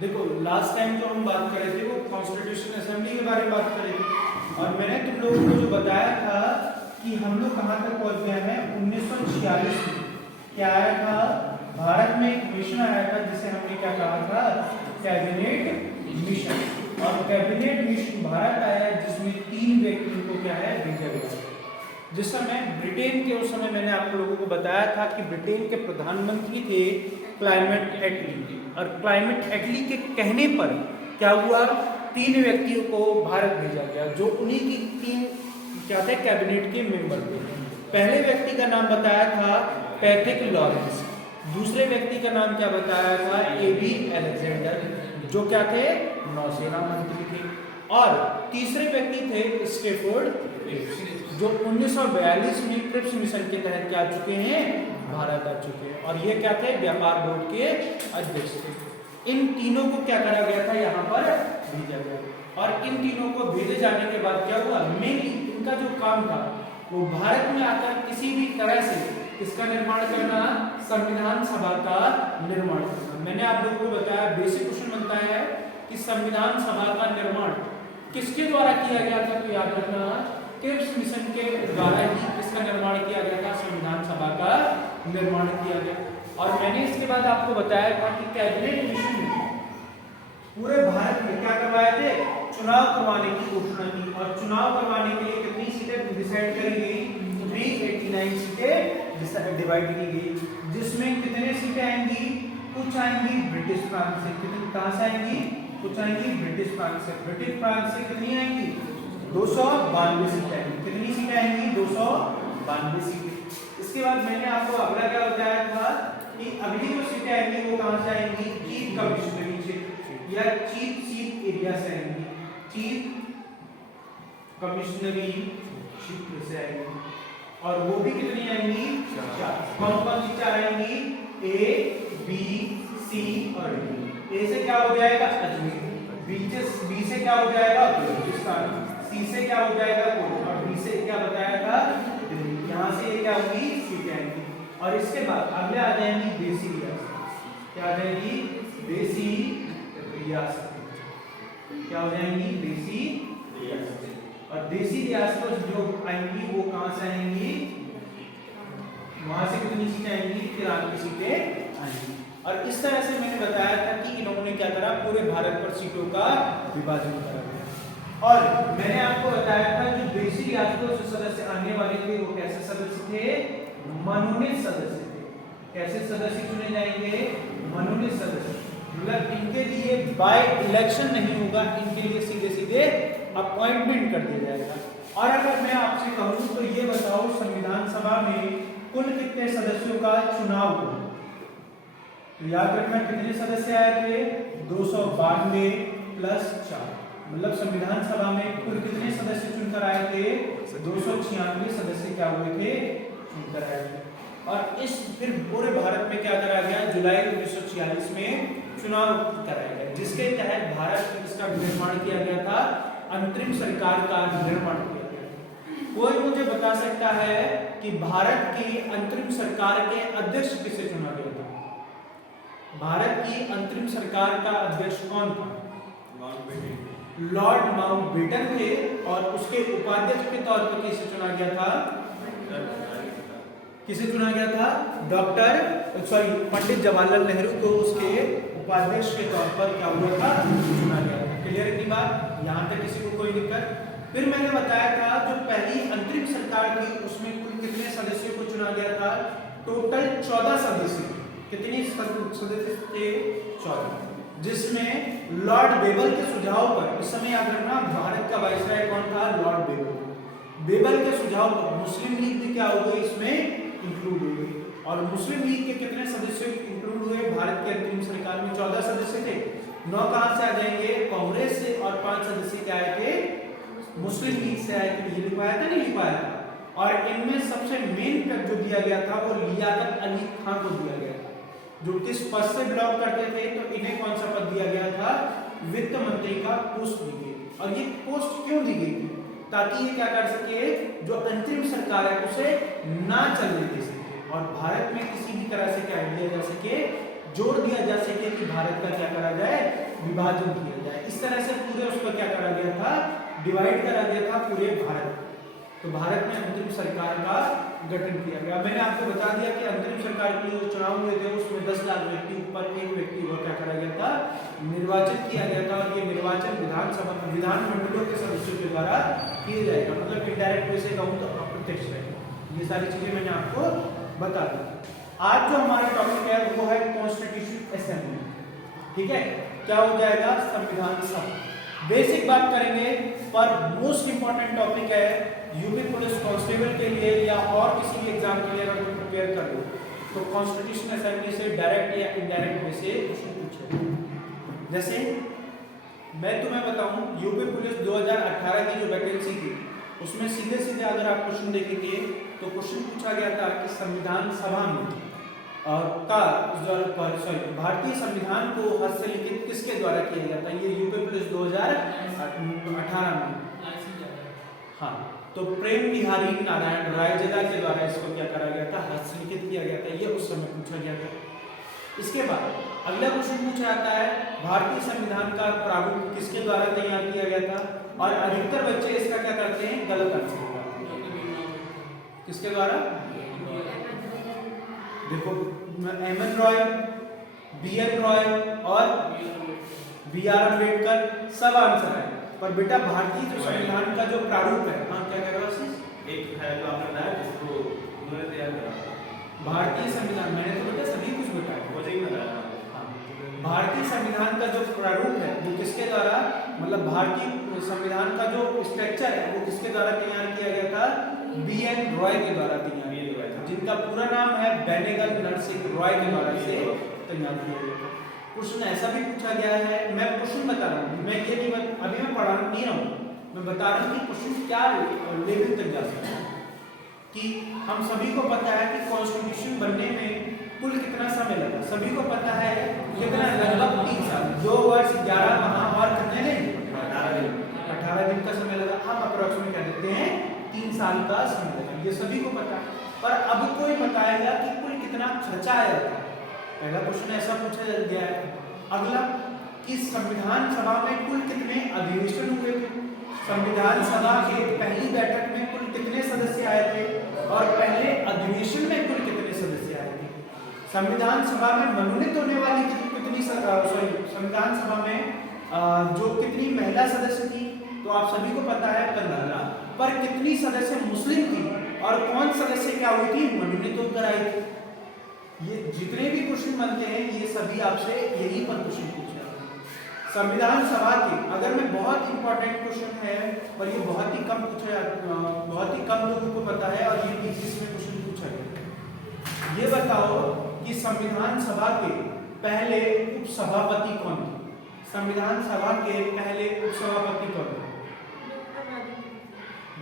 देखो last time जो हम बात कर रहे थे वो कॉन्स्टिट्यूशन असेंबली के बारे में बात कर रहे थे और मैंने तुम लोगों को जो बताया था कि हम लोग कहाँ तक पहुँच गए हैं 1946 में क्या आया था, भारत में एक मिशन आया था जिसे हमने क्या कहा था, कैबिनेट मिशन। और कैबिनेट मिशन भारत आया जिसमें 3 व्यक्तियों को क्या है भेजा गया। जिस समय ब्रिटेन के, उस समय मैंने आप लोगों को बताया था कि ब्रिटेन के प्रधानमंत्री थे क्लाइमेट एटली, और क्लाइमेट एटली के कहने पर क्या हुआ, 3 व्यक्तियों को भारत भेजा गया जो उन्हीं की 3 क्या थे कैबिनेट के मेंबर थे। पहले व्यक्ति का नाम बताया था पैट्रिक लॉरेंस, दूसरे व्यक्ति का नाम क्या बताया था एबी अलेक्जेंडर जो क्या थे नौसेना मंत्री थे, और तीसरे व्यक्ति थे स्टेफोर्ड क्रिप्स जो 1942 में क्रिप्स मिशन के तहत क्या आ चुके हैं, भारत आ चुके हैं, और ये क्या थे व्यापार बोर्ड के अध्यक्ष थे। इन तीनों को क्या करा गया था, यहाँ पर भेजा गया, और इन तीनों को भेजे जाने के बाद क्या हुआ, मेनली इनका जो काम था वो भारत में आकर किसी भी तरह से इसका निर्माण करना, संविधान सभा का निर्माण करना। मैंने आप लोगों को बताया बेसिक क्वेश्चन बनता है कि संविधान सभा का निर्माण किसके द्वारा किया गया था, तो याद रखना क्रिप्स मिशन के द्वारा ही किसका निर्माण किया गया था, संविधान सभा का निर्माण किया गया। और मैंने इसके बाद आपको बताया था कि कैबिनेट मिशन में पूरे भारत में क्या करवाए थे, चुनाव करवाने की घोषणा की, और चुनाव करवाने के लिए कितनी सीटें डिसाइड करी गई, 389 सीटें डिवाइड की गई, जिसमें कितने सीटें आएंगी, कुछ आएंगी ब्रिटिश फ्रांस से, कितनी कहां से आएंगी, कुछ आएंगी ब्रिटिश फ्रांस से, ब्रिटिश फ्रांस से कितनी आएंगी 292 सीटें आएंगी, कितनी सीटें आएंगी 292 सीटें। इसके बाद मैंने आपको अगला क्या बताया था कि अगली जो सीटें आएंगी वो कहां से आएंगी, चीफ कमिश्नरी से या चीफ सीट एरिया से आएंगी, चीफ कमिश्नरी क्षेत्र से आएंगी, और वो भी कितनी आएंगी, 4। कौन कौन सी 4 आएंगी, ए बी सी और डी। ए से क्या हो जाएगा अजमेर, बी से क्या हो जाएगा बलूचिस्तान, सी से क्या हो जाएगा कोटा, और डी से क्या बताया था दिल्ली। यहाँ से ये क्या होगी सीटें आएंगी, और इसके बाद अगले आ जाएंगी देसी रियासत, क्या आ जाएगी देसी रियासत, क्या हो जाएंगी देसी रियासत, और देसी रियासत जो आएंगी वो कहां से आएंगी, वहां से कितनी सीटें आएंगी, 93 सीटें आएंगी। और इस तरह से मैंने बताया था कि इन्होंने क्या करा, पूरे भारत पर सीटों का विभाजन करा। और मैंने आपको बताया था जो देशी रियासतों से सदस्य आने वाले थे वो कैसे सदस्य थे, मनोनीत सदस्य थे। कैसे सदस्य चुने जाएंगे, मनोनीत सदस्य, मतलब इनके लिए बाय इलेक्शन नहीं होगा, इनके लिए सीधे सीधे अपॉइंटमेंट कर दिया जाएगा। और अगर मैं आपसे कहूं तो ये बताओ संविधान सभा में कुल कितने सदस्यों का चुनाव हुआ, तो याद रखना कितने सदस्य आए थे, 292 प्लस 4, मतलब संविधान सभा में कुल कितने सदस्य चुनकर आए थे, 296 सदस्य क्या हुए थे, चुनकर आए थे। और इस फिर पूरे भारत में क्या करा गया, जुलाई 1946 में चुनाव कराया गया, जिसके तहत भारत में इसका निर्माण किया गया था, अंतरिम सरकार का निर्माण किया गया। कोई मुझे बता सकता है कि भारत की अंतरिम सरकार के अध्यक्ष किसे चुना गया था, भारत की अंतरिम सरकार का अध्यक्ष कौन था, लॉर्ड माउंटबेटन थे, और उसके उपाध्यक्ष के तौर पर किसे चुना गया था, किसे चुना गया था, पंडित जवाहरलाल नेहरू को उसके उपाध्यक्ष के तौर पर क्या हुआ था, चुना गया था। क्लियर है बात, यहाँ तक किसी को कोई दिक्कत। फिर मैंने बताया था जो पहली अंतरिम सरकार थी उसमें कुल कितने सदस्यों को चुना गया था, टोटल 14 सदस्य, कितने सदस्य थे, 14, जिसमें लॉर्ड बेबल के सुझाव पर, इस समय याद रखना भारत का वायसराय कौन था, लॉर्ड बेबल के सुझाव पर मुस्लिम लीग भी क्या हो गई इसमें इंक्लूड हो गई, और मुस्लिम लीग के कितने सदस्य इंक्लूड हुए, भारत की अंतरिम सरकार में 14 सदस्य थे, 9 कहां से आ जाएंगे, कांग्रेस से, और 5 सदस्य क्या आए थे, मुस्लिम लीग से आए थे। ये लिखवाया था नहीं लिखवाया था, और इनमें सबसे मेन पद जो दिया गया था वो लियाकत अली खान को दिया गया था, जो किस पद से बिलोंग करते थे, तो इन्हें कौन सा पद दिया गया था, वित्त मंत्री का पोस्ट दी गई। और ये पोस्ट क्यों दी गई थी, ताकि ये क्या कर सके, जो अंतरिम सरकार है उसे ना चलने दे सके, और भारत में किसी भी तरह से क्या लिया जा सके, जोड़ दिया जा सके कि भारत का क्या करा जाए, विभाजन किया जाए। इस तरह से पूरे उसको क्या करा गया था, डिवाइड करा गया था पूरे भारत। तो भारत में अंतरिम सरकार का गठन किया गया। मैंने आपको बता दिया कि अंतरिम सरकार के लिए जो चुनाव हुए थे उसमें 10 लाख व्यक्ति पर एक व्यक्ति को क्या करा गया था, निर्वाचित किया गया था। और ये निर्वाचन विधानसभा विधानमंडलों के सदस्यों के द्वारा किया जाएगा, मतलब इनडायरेक्ट वे से कहूँ तो अप्रत्यक्ष रहेगा। ये सारी चीजें मैंने आपको बता दी। आज जो हमारा टॉपिक है वो है कॉन्स्टिट्यूशन असेंबली, ठीक है, क्या हो जाएगा, संविधान सभा। बेसिक बात करेंगे, पर मोस्ट इंपॉर्टेंट टॉपिक है यूपी पुलिस कांस्टेबल के लिए या और किसी भी एग्जाम के लिए अगर तुम प्रिपेयर कर लो तो कॉन्स्टिट्यूशन असेंबली से डायरेक्ट या इनडायरेक्ट वे से क्वेश्चन पूछे। जैसे मैं तुम्हें बताऊं, यूपी पुलिस 2018 की जो वैकेंसी थी उसमें सीधे सीधे अगर आप क्वेश्चन देखेंगे तो क्वेश्चन पूछा गया था कि संविधान सभा में भारतीय संविधान को हस्तलिखित किसके द्वारा किया गया था। ये यूपी पुलिस 2018 में, हाँ, तो प्रेम बिहारी नारायण रायजदा के द्वारा इसको क्या करा गया था, हस्तलिखित किया गया था। ये उस समय पूछा गया था। इसके बाद अगला क्वेश्चन पूछा जाता है भारतीय संविधान का प्रारूप किसके द्वारा तैयार किया गया था। और अधिकतर बच्चे इसका क्या करते हैं, गलत आंसर करते हैं। किसके द्वारा, देखो एम.एन. रॉय, बी.एन. रॉय और बी.आर. अम्बेडकर सब आंसर है। पर बेटा भारतीय जो संविधान का जो प्रारूप है, हाँ क्या कह रहा है, एक है जो आपने बताया जिसको उन्होंने तैयार करा भारतीय संविधान, मैंने तो बेटा सभी कुछ बताया, भारतीय संविधान का जो प्रारूप है वो किसके द्वारा, मतलब भारतीय संविधान का जो स्ट्रक्चर है वो किसके द्वारा तैयार किया गया था, बी.एन. रॉय के द्वारा तैयार किया गया था, जिनका पूरा नाम है बेनेगल नरसिंह रॉय के द्वारा से तैयार किया गया था। क्वेश्चन ऐसा भी पूछा गया है, मैं क्वेश्चन बता रहा हूँ, मैं ये नहीं अभी मैं पढ़ा नहीं रहा हूँ, मैं बता रहा हूँ कि क्वेश्चन क्या लेवल तक जा सकता है। कि हम सभी को पता है कि कॉन्स्टिट्यूशन बनने में कुल कितना समय लगा, सभी को पता है कितना, लगभग 3 साल, 2 वर्ष 11 माह और कितने दिन, 18 दिन का समय लगा। हम अप्रोक्सीमेट कह देते हैं 3 साल का समय लगा, ये सभी को पता है। पर अब कोई बताएगा कि कुल कितना खर्चा आया था। पहला क्वेश्चन ऐसा पूछा गया है। अगला कि संविधान सभा में कुल कितने अधिवेशन हुए थे, संविधान सभा के पहली बैठक में कुल कितने सदस्य आए थे और पहले अधिवेशन में कुल कितने सदस्य आए थे। संविधान सभा में मनोनीत होने वाली कितनी संविधान सभा में जो कितनी महिला सदस्य थी, तो आप सभी को पता है 15। पर कितनी सदस्य मुस्लिम थी और कौन सदस्य क्या हुई थी, मनोनीत होकर आई थी। ये जितने भी क्वेश्चन बनते हैं ये सभी आपसे यही पर क्वेश्चन पूछे संविधान सभा के। अगर मैं बहुत इंपॉर्टेंट क्वेश्चन है पर ये बहुत ही कम लोगों को पता है और ये पीसीएस में क्वेश्चन पूछा गया। ये बताओ कि संविधान सभा के पहले उपसभापति कौन थे, संविधान सभा के पहले उपसभापति कौन थे,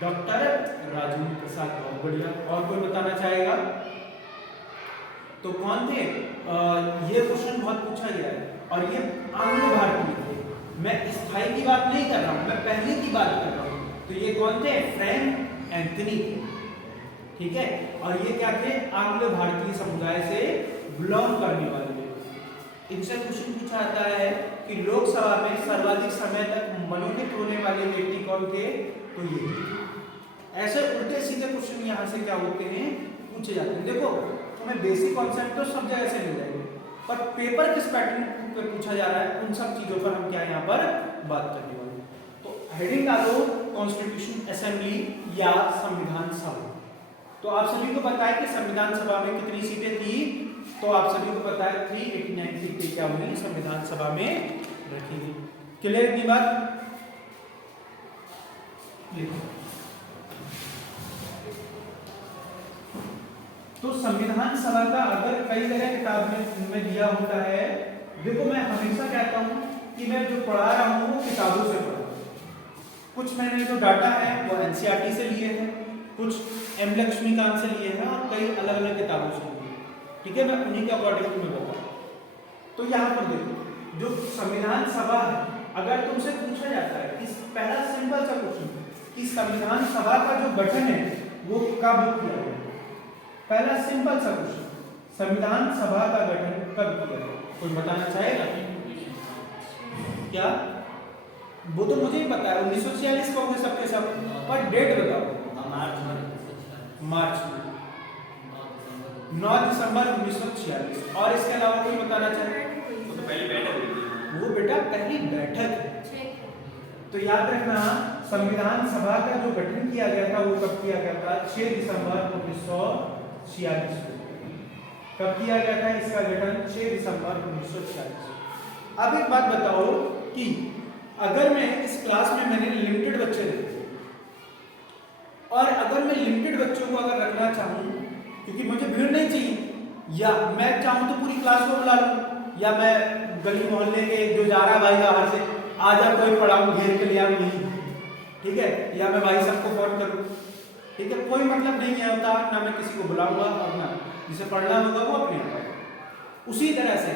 डॉक्टर राजेंद्र प्रसाद। बहुत बढ़िया। और कोई बताना चाहेगा तो कौन थे। ये क्वेश्चन बहुत पूछा गया है और ये आंग्लो भारतीय थे। मैं स्थायी की बात नहीं कर रहा हूं, मैं पहले की बात कर रहा हूं। तो ये कौन थे, फ्रैंक एंथनी, ठीक है। और ये क्या थे, आंग्लो भारतीय समुदाय से बिलोंग करने वाले। इनसे क्वेश्चन पूछा जाता है कि लोकसभा में सर्वाधिक समय तक मनोनीत होने वाले व्यक्ति कौन थे, तो ये। ऐसे उल्टे सीधे क्वेश्चन यहाँ से क्या होते हैं, पूछे जाते हैं। देखो हमें बेसिक कॉन्सेप्ट तो सब जगह से मिल जाएंगे, पर पेपर किस पैटर्न पे पूछा जा रहा है उन सब चीजों पर हम क्या यहाँ पर बात करने वाले हैं। तो हेडिंग डालो कॉन्स्टिट्यूशन असेंबली या संविधान सभा। तो आप सभी को पता है कि संविधान सभा में कितनी सीटें थी, तो आप सभी को पता है 389 सीटें क्या हुई संविधान सभा में रखी गई। क्लियर की बात, लिखो। तो संविधान सभा का अगर कई जगह किताब में दिया होता है, देखो मैं हमेशा कहता हूं कि मैं जो पढ़ा रहा हूं वो किताबों से पढ़ा। कुछ मैंने जो डाटा है वो एनसीईआरटी से लिए हैं, कुछ एम लक्ष्मीकांत से लिए हैं और कई अलग अलग किताबों से लिए, ठीक है। मैं उन्हीं के अकॉर्डिंग तुम्हें बताऊं। तो यहाँ पर देखो जो संविधान सभा है, अगर तुमसे पूछा जाता है कि पहला सिंपल सा क्वेश्चन कि संविधान सभा का जो गठन है वो कब किया गया, पहला सिंपल सा क्वेश्चन, संविधान सभा का गठन कब किया गया। कोई बताना चाहेगा क्या? वो तो मुझे ही पता है 1946 को होंगे सबके सब, पर डेट बताओ। मार्च में 9 दिसंबर 1946। और इसके अलावा कोई बताना चाहे? वो तो पहली बैठक हुई थी। वो बेटा पहली बैठक है। तो याद रखना संविधान सभा का जो गठन किया गया था वो कब किया गया था? 6 दिसंबर 1946 को। कब किया गया था इसका गठन? 6 दिसंबर 1946। अब एक बात बताओ कि अगर मैं इस क्लास में मैंने लिमिटेड बच्चे रखे और अगर मैं लिमिटेड बच्चों को अगर रखना चाहूँ, क्योंकि मुझे भीड़ नहीं चाहिए, या मैं चाहूँ तो पूरी क्लास को बुला लूँ, या मैं गली मोहल्ले के जो जा रहा भाई बाहर से आजा कोई पढ़ाऊँ घेर के लिया नहीं, ठीक है, या मैं भाई सबको फोन करूँ, ठीक है, कोई मतलब नहीं है होता, ना मैं किसी को बुलाऊंगा और ना जिसे पढ़ना होगा वो अपने आप। उसी तरह से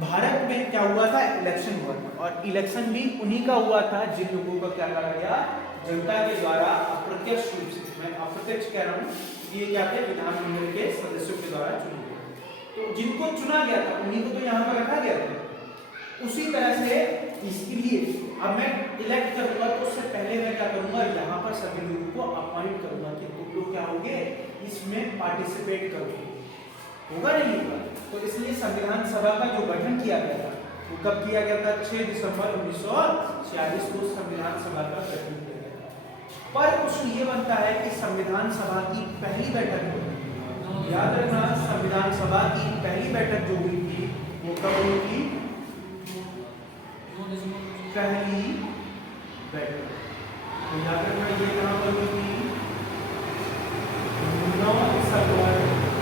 भारत में क्या हुआ था? इलेक्शन हुआ था, और इलेक्शन भी उन्हीं का हुआ था जिन लोगों का क्या करा गया? जनता के द्वारा अप्रत्यक्ष रूप से, मैं अप्रत्यक्ष कह रहा हूँ, ये क्या थे? विधानमंडल के सदस्यों के द्वारा चुने गए। तो जिनको चुना गया था उन्हीं को तो यहाँ पर रखा गया था। उसी तरह से इसके लिए अब मैं इलेक्ट करूंगा तो उससे पहले मैं क्या करूंगा? यहाँ पर सभी लोगों को अपॉइंट करूंगा कि तुम लोग क्या होंगे इसमें पार्टिसिपेट करोगे, होगा नहीं होगा? तो इसलिए संविधान सभा का जो गठन किया गया था वो कब किया गया था? 6 दिसंबर 1946 को संविधान सभा का गठन किया गया था। पर क्वेश्चन ये बनता है कि संविधान सभा की पहली बैठक, याद रखना संविधान सभा की पहली बैठक जो हुई थी वो कब हुई थी? पहली बैठक तो याद रखना ये कहां पर हुई थी? 9 दिसंबर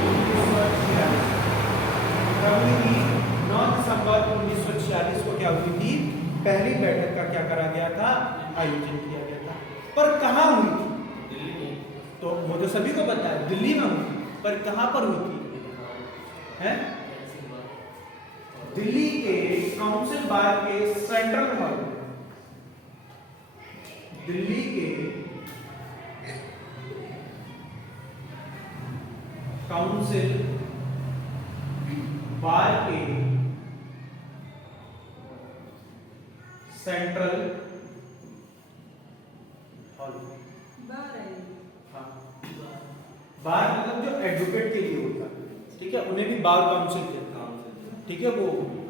1946। कब हुई थी? 9 दिसंबर 1946 को क्या हुई थी? पहली बैठक का क्या करा गया था? आयोजन किया गया था। पर कहाँ हुई थी? दिल्ली में। तो वो तो सभी को पता है दिल्ली में हुई थी, पर कहाँ पर हुई थी? है दिल्ली के काउंसिल बाग के सेंट्रल हॉल में। दिल्ली के काउंसिल बार के सेंट्रल हॉल। हाँ, बार मतलब जो एडवोकेट के लिए होता है, ठीक है, उन्हें भी बार काउंसिल कहते हैं, ठीक है, वो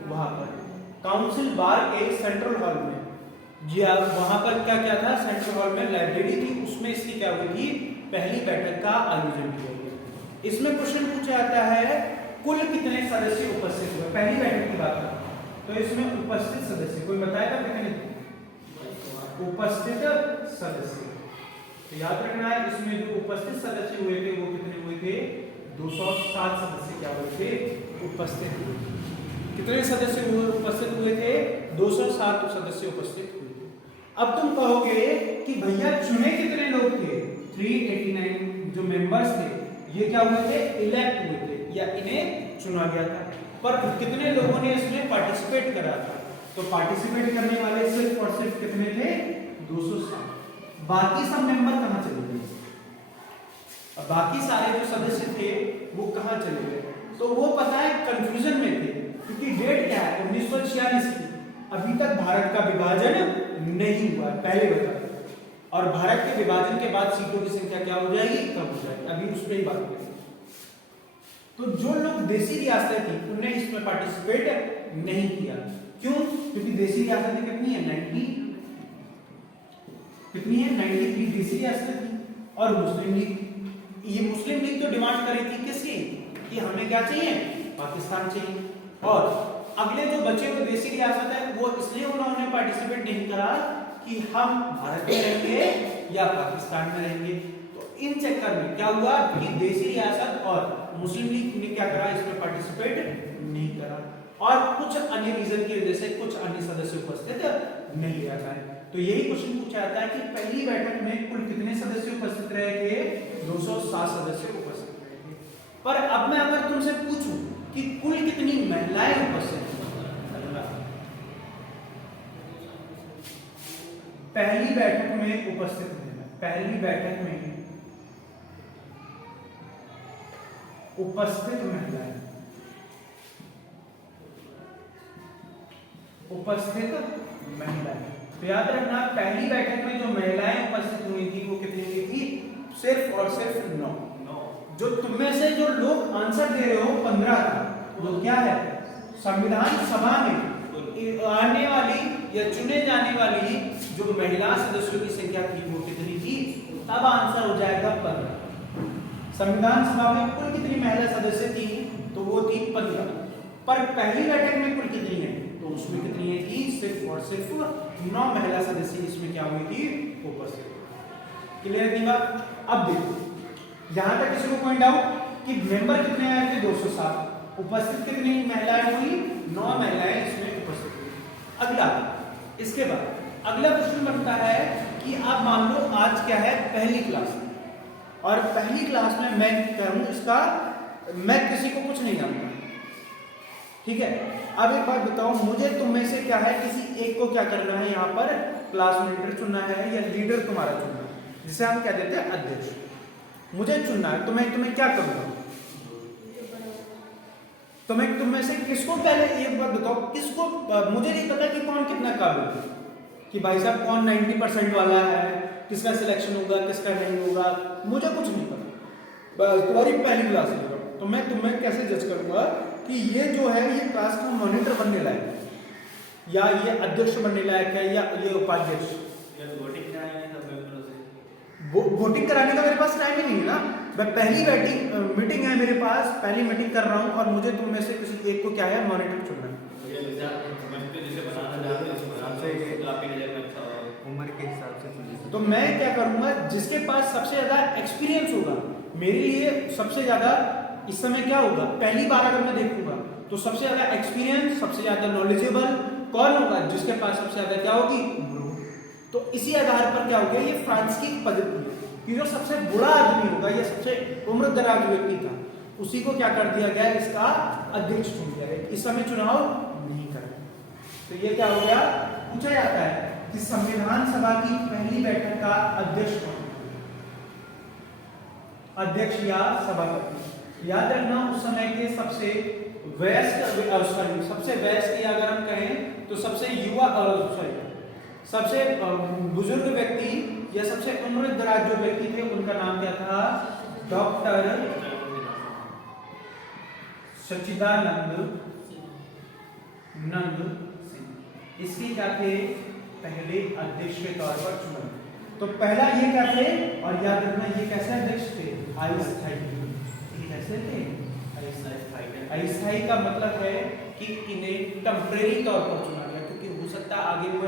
वहां पर काउंसिल बार के सेंट्रल हॉल में, या वहां पर क्या क्या था? सेंट्रल हॉल में लाइब्रेरी थी, उसमें इसकी क्या हुई थी? पहली बैठक का आयोजन किया गया। इसमें क्वेश्चन पूछा जाता है कुल कितने सदस्य उपस्थित हुए? पहली बैठक की बात है तो इसमें उपस्थित सदस्य कोई बताएगा कितने उपस्थित सदस्य? तो याद रखना है इसमें जो उपस्थित सदस्य हुए थे वो कितने हुए थे? 207 सदस्य क्या हुए थे? उपस्थित हुए थे। कितने सदस्य उपस्थित हुए थे? 207 सदस्य उपस्थित हुए थे। अब तुम कहोगे कि भैया चुने कितने लोग थे? 389 जो मेंबर्स थे ये क्या हुए थे? इलेक्ट हुए थे या इन्हें चुना गया था। पर कितने लोगों ने इसमें पार्टिसिपेट करा था? तो पार्टिसिपेट करने वाले सिर्फ और सिर्फ कितने थे? 207। बाकी सब मेंबर कहां चले गए? अब बाकी सारे जो सदस्य थे वो कहां चले गए? तो वो पता है कंफ्यूजन में थे, क्योंकि डेट क्या है? 1946 की। अभी तक भारत का विभाजन नहीं हुआ, पहले बता दें। और भारत के विभाजन के बाद सीटों की संख्या क्या हो जाएगी? कम हो जाएगी। अभी उस पर ही बात करेंगे। तो जो लोग देसी रियासतें थी उन्होंने इसमें पार्टिसिपेट नहीं किया। क्यों? क्योंकि देसी रियासतें कितनी है? 93 देसी रियासतें थी। और मुस्लिम लीग, ये मुस्लिम लीग तो डिमांड कर रही थी किसकी? कि हमें क्या चाहिए? पाकिस्तान चाहिए। और अगले जो बचे हुए देसी रियासत है वो इसलिए उन्होंने पार्टिसिपेट नहीं करा कि हम भारत में रहेंगे या पाकिस्तान में रहेंगे। तो इन चक्कर में क्या हुआ कि देसी रियासत और मुस्लिम लीग ने क्या करा? इसमें पार्टिसिपेट नहीं करा। और कुछ अन्य रीजन की वजह से कुछ अन्य सदस्य उपस्थित नहीं रह पाए। तो यही क्वेश्चन पूछा जाता है कि पहली बैठक में कुल कितने सदस्य उपस्थित रहे थे? 207 सदस्य उपस्थित रहे थे। पर अब मैं अगर तुमसे पूछूं कि कुल कितनी महिलाएं उपस्थित थी? पहली बैठक में उपस्थित थे, पहली बैठक में उपस्थित महिलाएं उपस्थित महिलाएं। तो याद रखना पहली बैठक में जो महिलाएं उपस्थित हुई थी वो कितनी हुई थी? सिर्फ और सिर्फ 9। जो तुम में से जो लोग आंसर दे रहे हो 15 था, वो क्या है? संविधान सभा में आने वाली या चुने जाने वाली जो महिला सदस्यों की संख्या थी वो कितनी थी? तब आंसर हो जाएगा 15। संविधान सभा में कुल कितनी महिला सदस्य थी? तो वो थी 15। पर पहली बैठक में कुल कितनी है? तो उसमें कितनी है थी? सिर्फ और सिर्फ 9 महिला सदस्य इसमें क्या हुई थी? उपस्थित। क्लियर थी बात? अब देखो यहां तक किसी को पॉइंट आउट कि मेंबर कितने आए थे? 207। उपस्थित कितनी महिलाएं हुई? 9 महिलाएं इसमें उपस्थित हुई। अगला, इसके बाद अगला क्वेश्चन बनता है कि आप मान लो आज क्या है? पहली क्लास, और पहली क्लास में मैं करूं इसका, मैं किसी को कुछ नहीं जानता, ठीक है? अब एक बात बताओ, मुझे तुम में से क्या है, किसी एक को क्या करना है? यहाँ पर क्लास लीडर चुनना है या लीडर तुम्हारा चुनना है, जिसे हम क्या देते हैं? अध्यक्ष। मुझे चुनना है तो मैं तुम्हें क्या करूंगा? तुम में से किसको, पहले एक बात बताओ, किसको, मुझे नहीं पता कि कौन कितना काबिल है, कि भाई साहब कौन 90% वाला है, किसका सिलेक्शन होगा किसका नहीं होगा, मुझे कुछ नहीं पता। तुम्हारी पहली क्लास है तो मैं तुम्हें कैसे जज करूंगा कि ये जो है ये क्लास का मॉनिटर बनने लायक है या ये अध्यक्ष बनने लायक है या ये उपाध्यक्ष? वोटिंग कराने का मेरे पास टाइम ही नहीं है ना। मैं पहली मीटिंग है मेरे पास, पहली मीटिंग कर रहा हूँ और मुझे तुम में से किसी एक को क्या है? मॉनिटर चुनना है। उम्र के हिसाब से तो मैं क्या करूंगा? जिसके पास सबसे ज्यादा एक्सपीरियंस होगा, मेरे लिए सबसे ज्यादा इस समय क्या होगा? पहली बार अगर मैं देखूंगा तो सबसे ज्यादा एक्सपीरियंस, सबसे ज्यादा नॉलेजेबल कौन होगा? जिसके पास सबसे ज्यादा क्या होगी? तो इसी आधार पर क्या हो गया? ये फ्रांस की पद्धति है कि जो सबसे बुरा आदमी होगा या सबसे उम्र दराज व्यक्ति था उसी को क्या कर दिया गया? इसका अध्यक्ष चुन दिया गया। इस समय चुनाव नहीं करें। तो ये क्या हो गया? पूछा जाता है कि संविधान सभा की पहली बैठक का अध्यक्ष कौन? अध्यक्ष या सभापति। याद रखना उस समय के सबसे वयस्क या अगर हम कहें तो सबसे युवा सबसे बुजुर्ग व्यक्ति या सबसे उम्र दराज जो व्यक्ति थे उनका नाम क्या था? डॉक्टर सच्चिदानंद सिंह। इसके क्या थे? पहले अध्यक्ष के तौर पर चुने। तो पहला ये क्या थे? और याद रखना ये कैसे अध्यक्ष थे? अस्थायी। कैसे थे? अस्थायी का मतलब है कि इन्हें टेम्परेरी तौर पर चुना गया, क्योंकि हो सकता है आगे वो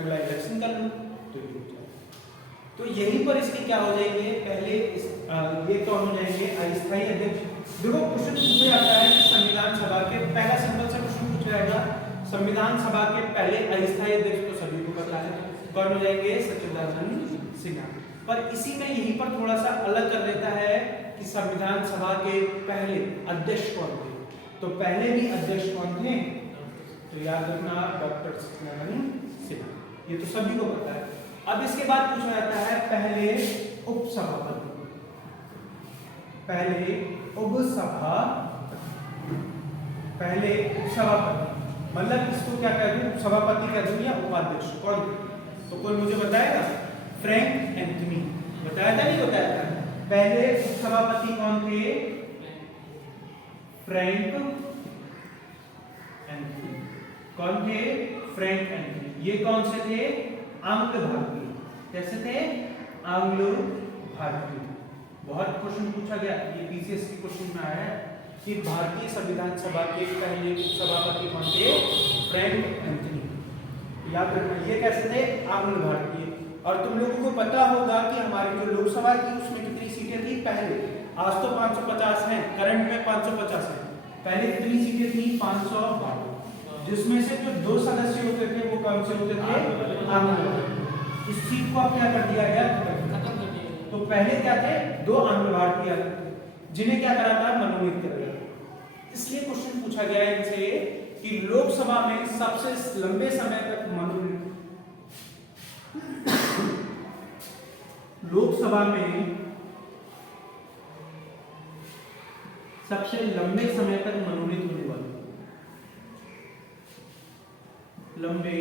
अगला इलेक्शन कर लूं तो ये हो जाए। तो यहीं पर इसके क्या हो जाएंगे? पहले ये कौन हो जाएंगे? अस्थायी अध्यक्ष। देखो क्वेश्चन पूछा जाता है कि संविधान सभा के, पहला सिंपल सा क्वेश्चन पूछा जाएगा, संविधान सभा के पहले अस्थायी अध्यक्ष तो सभी को पता है कौन हो जाएंगे? सच्चिदानंद सिन्हा। पर इसी में यहीं पर थोड़ा सा अलग कर देता है कि संविधान सभा के पहले अध्यक्ष कौन थे। तो पहले भी अध्यक्ष कौन थे? तो याद रखना डॉक्टर सच्चिदानंद सिन्हा। ये तो सभी को पता है। अब इसके बाद पूछा जाता है पहले उपसभापति। पहले उपसभापति मतलब इसको क्या कह दूं? उपसभापति कह दूं या उपाध्यक्ष? कौन? तो कोई मुझे बताएगा? Frank Anthony. बताया था नहीं बताया था? पहले उपसभापति कौन थे? Frank Anthony. कौन थे? Frank Anthony. ये कौन से थे? आंग्ल भारतीय। कैसे थे? आंग्ल भारतीय। बहुत क्वेश्चन पूछा गया, ये पीसीएस के क्वेश्चन में आया है कि भारतीय संविधान सभा के पहले उपसभापति कौन थे? Frank Anthony. याद रखना ये कैसे थे? आंग्ल भारतीय। और तुम लोगों को पता होगा कि हमारी जो लोकसभा थी उसमें कितनी सीटें थी पहले? आज तो 550 हैं, करंट में 550 है। पहले कितनी सीटें थी? 552, जिसमें से जो 2 सदस्य होते थे वो कौन से होते थे? आंग्ल। इस सीट को अब क्या कर दिया गया? खत्म कर दिया। तो पहले क्या थे? 2 आंग्ल भारतीय जिन्हें क्या करा था? मनोनीत कर दिया। इसलिए क्वेश्चन पूछा गया इनसे कि लोकसभा में सबसे लंबे समय तक लोकसभा में सबसे लंबे समय तक मनोनीत होने वाले, लंबे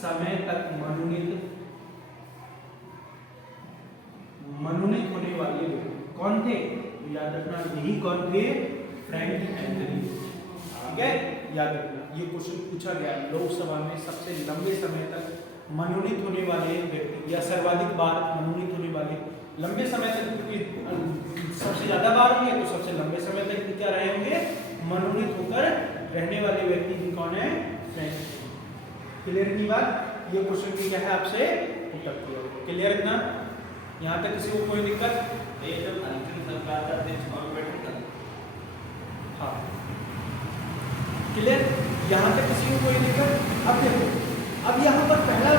समय तक मनोनीत होने वाले लोग कौन थे? याद रखना, यही कौन थे? Franklin Anthony. ठीक है, याद रखना, ये क्वेश्चन पूछा गया लोकसभा में सबसे लंबे समय तक मनोनीत होने वाले व्यक्ति या सर्वाधिक बार मनोनीत होने वाले, लंबे समय तक, क्योंकि सबसे ज्यादा बार होंगे तो सबसे लंबे समय तक क्या रहे होंगे? मनोनीत होकर रहने वाले व्यक्ति कौन है? क्लियर की बात? ये क्वेश्चन की क्या है आपसे उत्तर दिया। क्लियर इतना? यहाँ तक किसी को कोई दिक्कत? ये जब अंतिम सरकार का अध्यक्ष कौन बैठे था? हाँ, क्लियर? यहाँ तक किसी को कोई दिक्कत? अब देखो, अब यहाँ पर पहला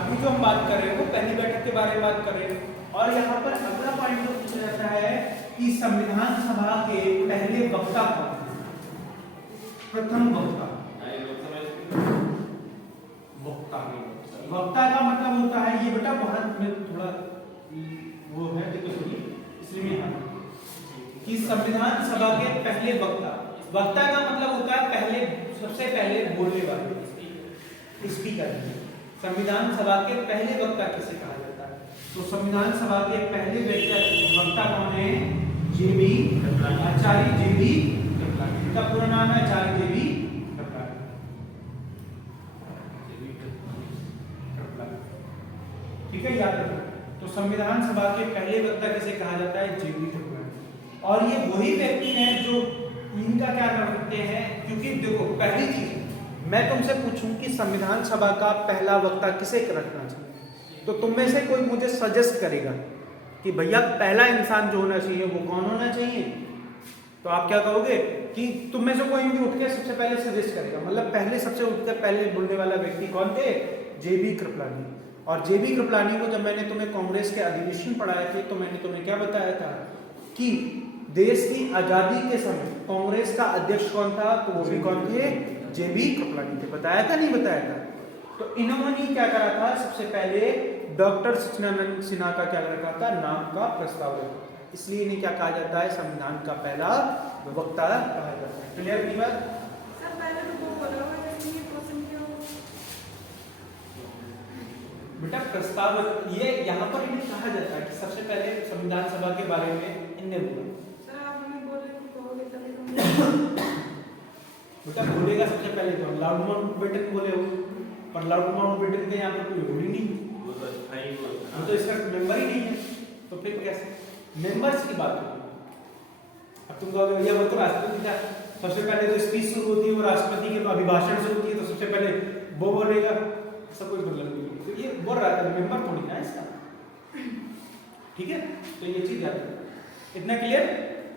अभी जो हम बात कर रहे हैं वो पहली बैठक के बारे में बात कर रहे हैं, और यहाँ पर अगला पॉइंट जो पूछा जाता है कि संविधान सभा के पहले वक्ता कौन थे? प्रथम वक्ता। वक्ता का मतलब होता है, ये बेटा बहुत में थोड़ा वो है दिक्कत होगी, इसलिए मैं यहाँ कि संविधान सभा के पहले वक्ता, वक्ता का मतलब होता है पहले, सबसे पहले बोलने वाले, स्पीकर। संविधान सभा के पहले वक्ता किसे कहा जाता है? तो संविधान सभा के पहले वक्ता कौन है? जेबी आचार्य जेबी कृपलानी। इनका पूरा नाम है आचार्य जेबी कृपलानी। ठीक है, याद रखना। तो संविधान सभा के पहले वक्ता किसे कहा जाता है? जेबी कृपलानी। और ये वही व्यक्ति हैं जो इनका क्या करते हैं, क्योंकि देखो पहली चीज मैं तुमसे पूछूं कि संविधान सभा का पहला वक्ता किसे रखना चाहिए, तो तुम में से कोई मुझे सजेस्ट करेगा कि भैया पहला इंसान जो होना चाहिए वो कौन होना चाहिए, तो आप क्या कहोगे कि तुम में से कोई भी उठ के सबसे पहले सजेस्ट करेगा, मतलब पहले सबसे उठकर पहले बोलने वाला व्यक्ति कौन थे? जेबी कृपलानी। और जेबी कृपलानी को जब मैंने तुम्हें कांग्रेस के अधिवेशन पढ़ाए थे तो मैंने तुम्हें क्या बताया था कि देश की आजादी के समय कांग्रेस का अध्यक्ष कौन था? तो वो भी कौन थे? जेबी कृपलानी थे। बताया था, नहीं बताया था? तो इन्होंने क्या करा था? सबसे पहले डॉक्टर सच्चिदानंद सिन्हा का क्या रखा था? नाम का प्रस्ताव रखा था, इसलिए इन्हें क्या कहा जाता है? संविधान का पहला वक्ता कहा जाता है। क्लियर की बात? सर पहले तो वो बोला हुआ है कि क्वेश्चन क्यों? बेटा प्रस्ताव ये यहाँ पर इन्हें कहा जाता है कि सबसे पहले संविधान सभा के बारे में इन्हें बोला। सर आप हमें बोल रहे थे कहोगे तभी तो बेटा बोलेगा सबसे पहले तो लाउड माउंटबेटन बोले हो, पर लाउड माउंटबेटन के यहाँ पर कोई होल ही नहीं, वो तो स्थायी वो तो इसका मेंबर ही नहीं है, तो फिर कैसे मेंबर्स की बात होगी? अब तुम कहोगे भैया वो तो राष्ट्रपति था, सबसे पहले तो स्पीच शुरू होती है, वो राष्ट्रपति के अभिभाषण से होती है, तो सबसे पहले वो बोलेगा, ऐसा कोई मतलब नहीं। तो ये बोल रहा था मेंबर थोड़ी ना इसका, ठीक है? तो ये चीज याद रखना। इतना क्लियर?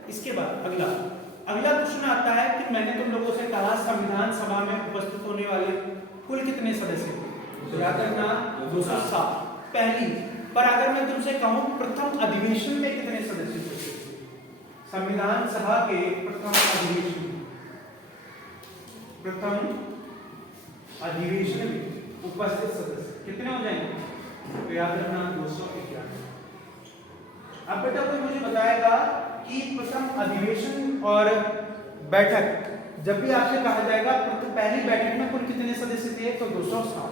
इसके बाद अगला प्रश्न आता है कि मैंने तुम लोगों से कहा संविधान सभा में उपस्थित होने वाले कुल कितने सदस्य थे? याद रखना 207 पहली। पर अगर मैं तुमसे कहूं प्रथम अधिवेशन में कितने सदस्य थे? संविधान सभा के प्रथम अधिवेशन में उपस्थित सदस्य कितने हो जाएंगे? तो याद रखना 211। अब बेटा कोई मुझे बताएगा कि प्रथम अधिवेशन और बैठक, जब भी आपसे कहा जाएगा पहली बैठक में कुल कितने सदस्य थे? तो 207,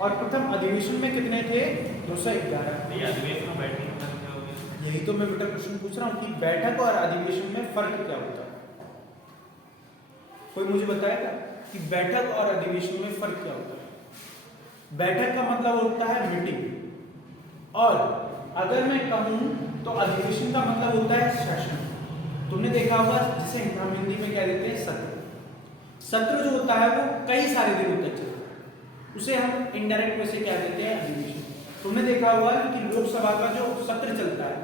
और प्रथम अधिवेशन में कितने थे? 211। अधिवेशन में बैठने का क्या होगा? यही तो मैं बेटा क्वेश्चन पूछ रहा हूँ कि बैठक और अधिवेशन में फर्क क्या होता है? कोई मुझे बताएगा कि बैठक और अधिवेशन में फर्क क्या होता है? बैठक का मतलब होता है मीटिंग, और अगर मैं कहूं तो अधिवेशन का मतलब होता है सेशन। तुमने देखा होगा जिसे हम हिंदी में क्या देते हैं? सत्र। सत्र जो होता है वो कई सारे दिनों तक चलता है, उसे हम इनडायरेक्ट में से क्या देते हैं? अधिवेशन। तुमने देखा होगा कि लोकसभा का जो सत्र चलता है,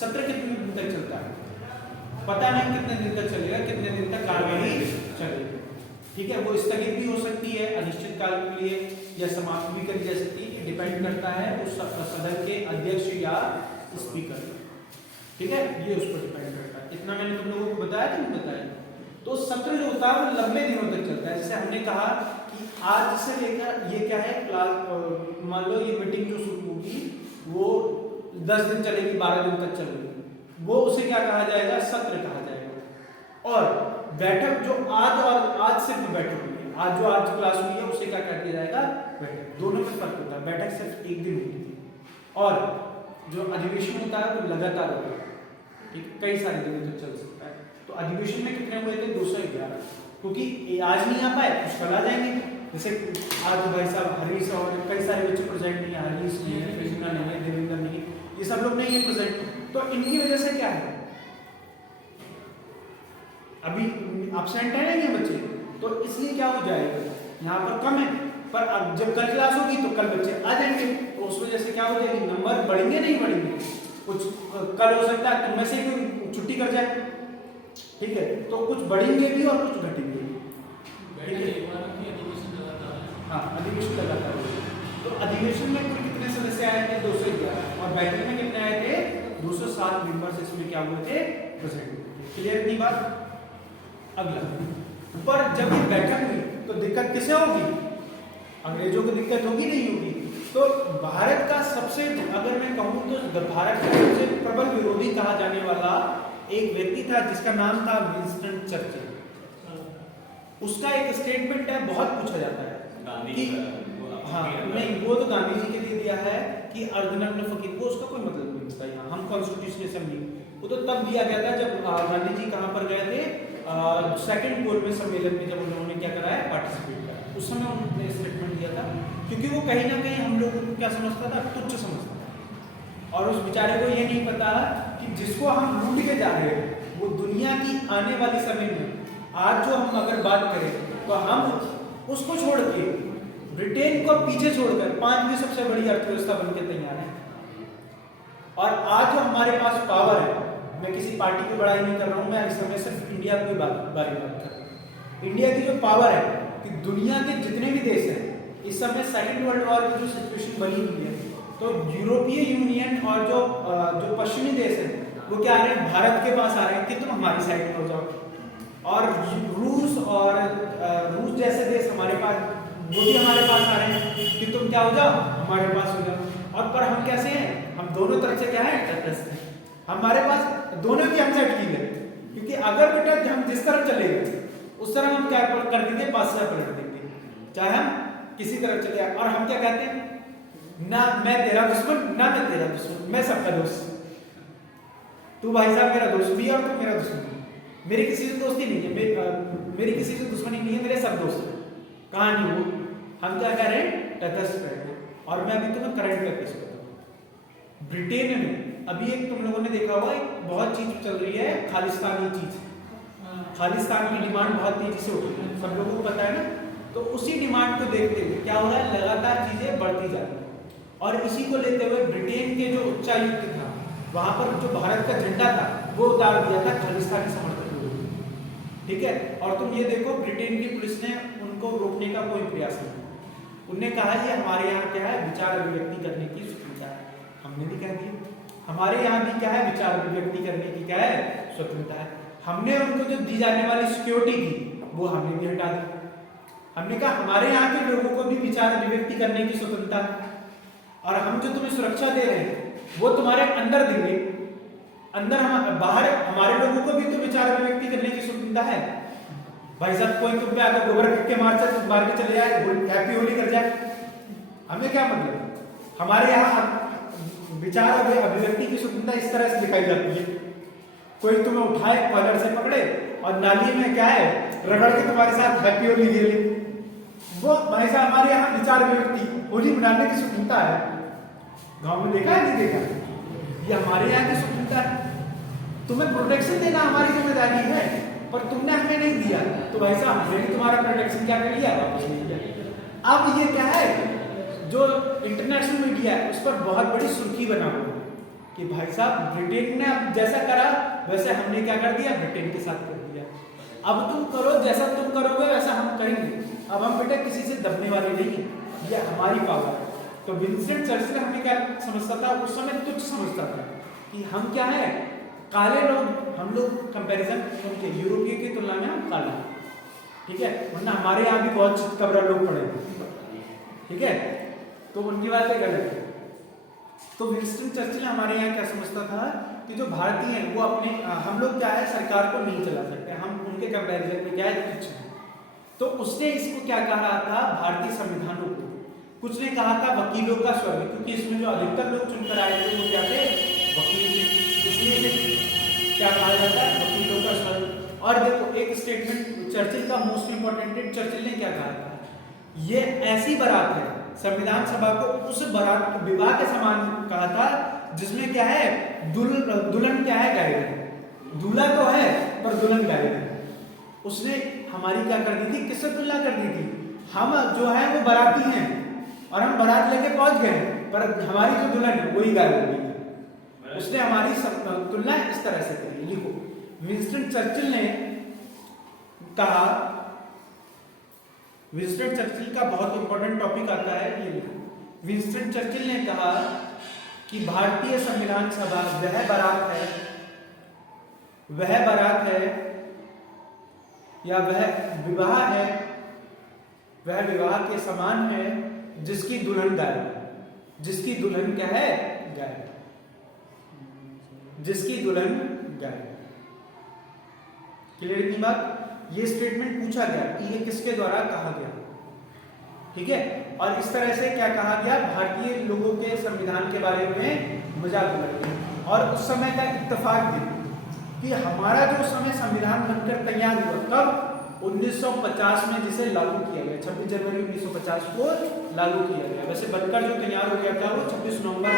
सत्र कितने दिन तक चलता है? पता नहीं कितने दिन तक चलेगा, कितने दिन तक कार्यवाही चलेगी, ठीक है? वो स्थगित भी हो सकती है अनिश्चित काल के लिए, या समाप्त भी करी जा सकती है, डिपेंड करता है उस सदन के अध्यक्ष या स्पीकर, ठीक है? ये उस पर डिपेंड करता है। इतना मैंने तुम लोगों को बताया कि नहीं बताया? तो सत्र जो होता है वो लंबे दिनों तक चलता है। जैसे हमने कहा कि आज से लेकर ये क्या है क्लास, मान लो ये मीटिंग जो शुरू होगी वो 10 दिन चलेगी, 12 दिन तक चलेगी, वो उसे क्या कहा जाएगा? सत्र कहा जाएगा। और बैठक जो आज सिर्फ बैठक हुई है, आज क्लास हुई है उसे क्या कर दिया जाएगा, बैठक। दोनों में फर्क होता है, बैठक सिर्फ एक दिन होती थी और जो अधिवेशन होता है वो लगातार होता है, ठीक है, कई सारे दिनों तक चल सकता है। तो अधिवेशन में कितने हुए थे, 211, क्योंकि आज नहीं आ पाए कुछ कल आ जाएंगे। जैसे आज भाई साहब हरीश और कई सारे बच्चे प्रेजेंट नहीं है, हरीश नहीं है, कृष्णा नहीं है, देवेंद्र नहीं है, ये सब लोग नहीं है प्रेजेंट, तो इनकी वजह से क्या है, अभी एब्सेंट है ना ये बच्चे, तो इसलिए क्या हो जाएगा, यहाँ पर कम है, पर अब जब कल क्लास होगी तो कल बच्चे आ जाएंगे, तो उस वजह से क्या हो जाएगी, नंबर बढ़ेंगे नहीं बढ़ेंगे, कुछ कल हो सकता है तुम में से कोई छुट्टी कर जाए, ठीक है, तो कुछ बढ़ेंगे भी और कुछ घटेंगे भी, ठीक है। हाँ, अधिवेशन लगातार होगा। तो अधिवेशन में कुल कितने सदस्य आए थे, 211, और बैठक में कितने आए थे, 207 मेंबर्स इसमें क्या हुए थे, प्रेजेंट। क्लियर थी बात। अगला, पर जब ये बैठक हुई तो दिक्कत किसे होगी, अंग्रेजों को दिक्कत होगी नहीं होगी। तो भारत का सबसे, अगर मैं कहूं तो भारत का सबसे प्रबल विरोधी कहा जाने वाला एक व्यक्ति था जिसका नाम था विंस्टन चर्चिल। उसका एक स्टेटमेंट है, बहुत पूछा जाता है कि हाँ नहीं, वो तो गांधी जी के लिए दिया है कि अर्धनग्न फकीर, को उसका कोई मतलब नहीं होता। यहाँ हम कॉन्स्टिट्यूशन असेंबली, वो तो तब दिया गया था जब गांधी जी कहाँ पर गए थे, सेकंड कोर में सम्मेलन में, जब उन्होंने क्या कराया, पार्टिसिपेट करा, उस समय उन्होंने स्टेटमेंट दिया था, क्योंकि वो कहीं ना कहीं हम लोगों को क्या समझता था, तुच्छ समझता था, और उस बेचारे को ये नहीं पता कि जिसको हम लूट के जा रहे हैं वो दुनिया की आने वाली समय में, आज जो हम अगर बात करें तो हम उसको छोड़ के, ब्रिटेन को पीछे छोड़कर 5वीं सबसे बड़ी अर्थव्यवस्था बनके तैयार है। और आज जो हमारे पास पावर है, मैं किसी पार्टी की बड़ाई नहीं कर रहा हूं, मैं इस समय सिर्फ इंडिया की बारे में बात कर रहा हूं। इंडिया की जो पावर है कि दुनिया के जितने भी देश हैं, इस समय सेकेंड वर्ल्ड वॉर की जो सिचुएशन बनी हुई है, तो यूरोपीय यूनियन और जो पश्चिमी देश है वो क्या आ रहे हैं, भारत के पास आ रहे हैं कि तुम हमारी साइड में हो जाओ, और रूस जैसे देश हमारे पास, वो भी हमारे पास आ रहे हैं कि तुम क्या हो जाओ, हमारे पास हो जाओ। और पर हम कैसे हैं, हम दोनों तरफ से क्या है, तटस्थ हैं, हमारे पास दोनों की हमसे अटकी है, क्योंकि अगर बेटा हम जिस तरफ चले गए उस तरफ हम क्या कर देंगे, बादशाह पलट देंगे, चाहे हम किसी तरफ चले आए। और हम क्या कहते हैं, ना मैं तेरा दुश्मन, ना मैं तेरा दुश्मन, मैं सबका दोस्त, तू भाई साहब मेरा दोस्त भी है और तू मेरा दुश्मन, मेरी किसी से दोस्ती नहीं है, मेरी किसी से दुश्मनी नहीं है, मेरे सब दोस्त हैं। कहां नहीं वो, हम क्या कह रहे हैं, तटस्थ रहते। और मैं अभी तुम्हें करंट का केस बताता हूं। ब्रिटेन में अभी एक तुम लोगों ने देखा होगा, एक बहुत चीज चल रही है, खालिस्तानी चीज, खालिस्तान की डिमांड बहुत तेजी से हो रही है, सब लोगों को पता है ना। तो उसी डिमांड को देखते हुए क्या हो रहा है, लगातार चीजें बढ़ती जा रही है। और इसी को लेते हुए ब्रिटेन के जो उच्चायुक्त था, वहां पर जो भारत का झंडा था वो उतार दिया था खालिस्तानी समर्थक, ठीक है। और तुम ये देखो, ब्रिटेन की पुलिस ने उनको रोकने का कोई प्रयास नहीं किया। उनने कहा ये हमारे यहाँ क्या है, विचार अभिव्यक्ति करने की स्वतंत्रता है। हमने भी कह दिया हमारे यहाँ भी क्या है, विचार अभिव्यक्ति करने की क्या है, स्वतंत्रता है। हमने उनको जो दी जाने वाली सिक्योरिटी थी वो हमने भी हटा दी। हमने कहा हमारे यहाँ के लोगों को भी विचार अभिव्यक्ति करने की स्वतंत्रता है, और हम जो तुम्हें सुरक्षा दे रहे हैं वो तुम्हारे अंदर देंगे, अंदर हम बाहर हमारे लोगों को भी तो विचार अभिव्यक्ति करने की स्वतंत्रता है। भाई साहब कोई तुम पे आकर गोबर के मार के चले जाए, हैप्पी होली कर जाए, हमें क्या मतलब। हमारे यहाँ विचार अभिव्यक्ति की स्वतंत्रता इस तरह से दिखाई जाती है, कोई तुम्हें उठाए कॉलर से पकड़े और नाली में क्या है रगड़ के तुम्हारे साथ हैप्पी होली खेले, वो भाई साहब हमारे यहाँ विचार अभिव्यक्ति होली मनाने की स्वतंत्रता है। गाँव में देखा है नहीं देखा, ये हमारे यहाँ की स्वतंत्रता है। तुम्हें प्रोटेक्शन देना हमारी जिम्मेदारी है, पर तुमने हमें नहीं दिया, तो भाई साहब हमने भी तुम्हारा प्रोटेक्शन क्या कर लिया, वापस नहीं किया। अब ये क्या है, जो इंटरनेशनल मीडिया है उस पर बहुत बड़ी सुर्खी बना हुआ कि भाई साहब ब्रिटेन ने अब जैसा करा वैसे हमने क्या कर दिया, ब्रिटेन के साथ कर दिया, अब तुम करो जैसा तुम करोगे वैसा हम करेंगे। अब हम बेटा किसी से दबने वाले नहीं है, ये हमारी पावर है। तो विंस्टन चर्चिल हमें क्या समझता था, उस समय तुच्छ समझता था कि हम क्या है, काले लोग, हम लोग कंपैरिजन उनके यूरोपीय की तुलना में हम काले, ठीक है, वरना हमारे यहाँ भी बहुत चितकबरा लोग पड़े, ठीक है, तो उनकी बातें गलत है। तो विंस्टन चर्चिल हमारे यहाँ क्या समझता था कि जो भारतीय हैं वो अपने हम लोग क्या है सरकार को नहीं चला सकते, हम उनके कंपैरिजन में क्या है तुच्छ हैं। तो उसने इसको क्या कहा था भारतीय संविधानों को, कुछ ने कहा था वकीलों का स्वर्ग, क्योंकि इसमें जो अधिकतर लोग चुनकर आए थे वो क्या थे, वकील थे, इसलिए क्या कहा जाता है वकीलों का स्वर्ग। और देखो एक स्टेटमेंट चर्चिल का मोस्ट इंपोर्टेंट है, चर्चिल ने क्या कहा था, ये ऐसी बारात है, संविधान सभा को उस बारात विवाह के समान कहा था जिसमें क्या है दुल्हन क्या है गायब, दूल्हा तो है पर दुल्हन गायब है। उसने हमारी क्या कर दी थी, किससे तुलना कर दी थी, हम जो है वो बाराती हैं और हम बारात लेके पहुंच गए पर हमारी जो दुल्हन है वही गायब हो गई। उसने हमारी तुलना इस तरह से करी। लिखो, विंस्टन चर्चिल ने कहा, विंस्टन चर्चिल का बहुत इंपॉर्टेंट टॉपिक आता है, ये लिखो, विंस्टन चर्चिल ने कहा कि भारतीय संविधान सभा वह बारात है या वह विवाह है, वह विवाह के समान है जिसकी दुल्हन गायब है, जिसकी दुल्हन क्या है गायब, जिसकी दुल्हन गायब। क्लियर की बात। ये स्टेटमेंट पूछा गया कि ये किसके द्वारा कहा गया, ठीक है। और इस तरह से क्या कहा गया, भारतीय लोगों के संविधान के बारे में मजाक उड़ाया गया। और उस समय का इत्तेफाक भी कि हमारा जो समय संविधान बनकर तैयार हुआ कब, 1950 में जिसे लागू किया गया, 26 जनवरी 1950 को लागू किया गया। वैसे बनकर जो तैयार हो गया था वो 26 नवंबर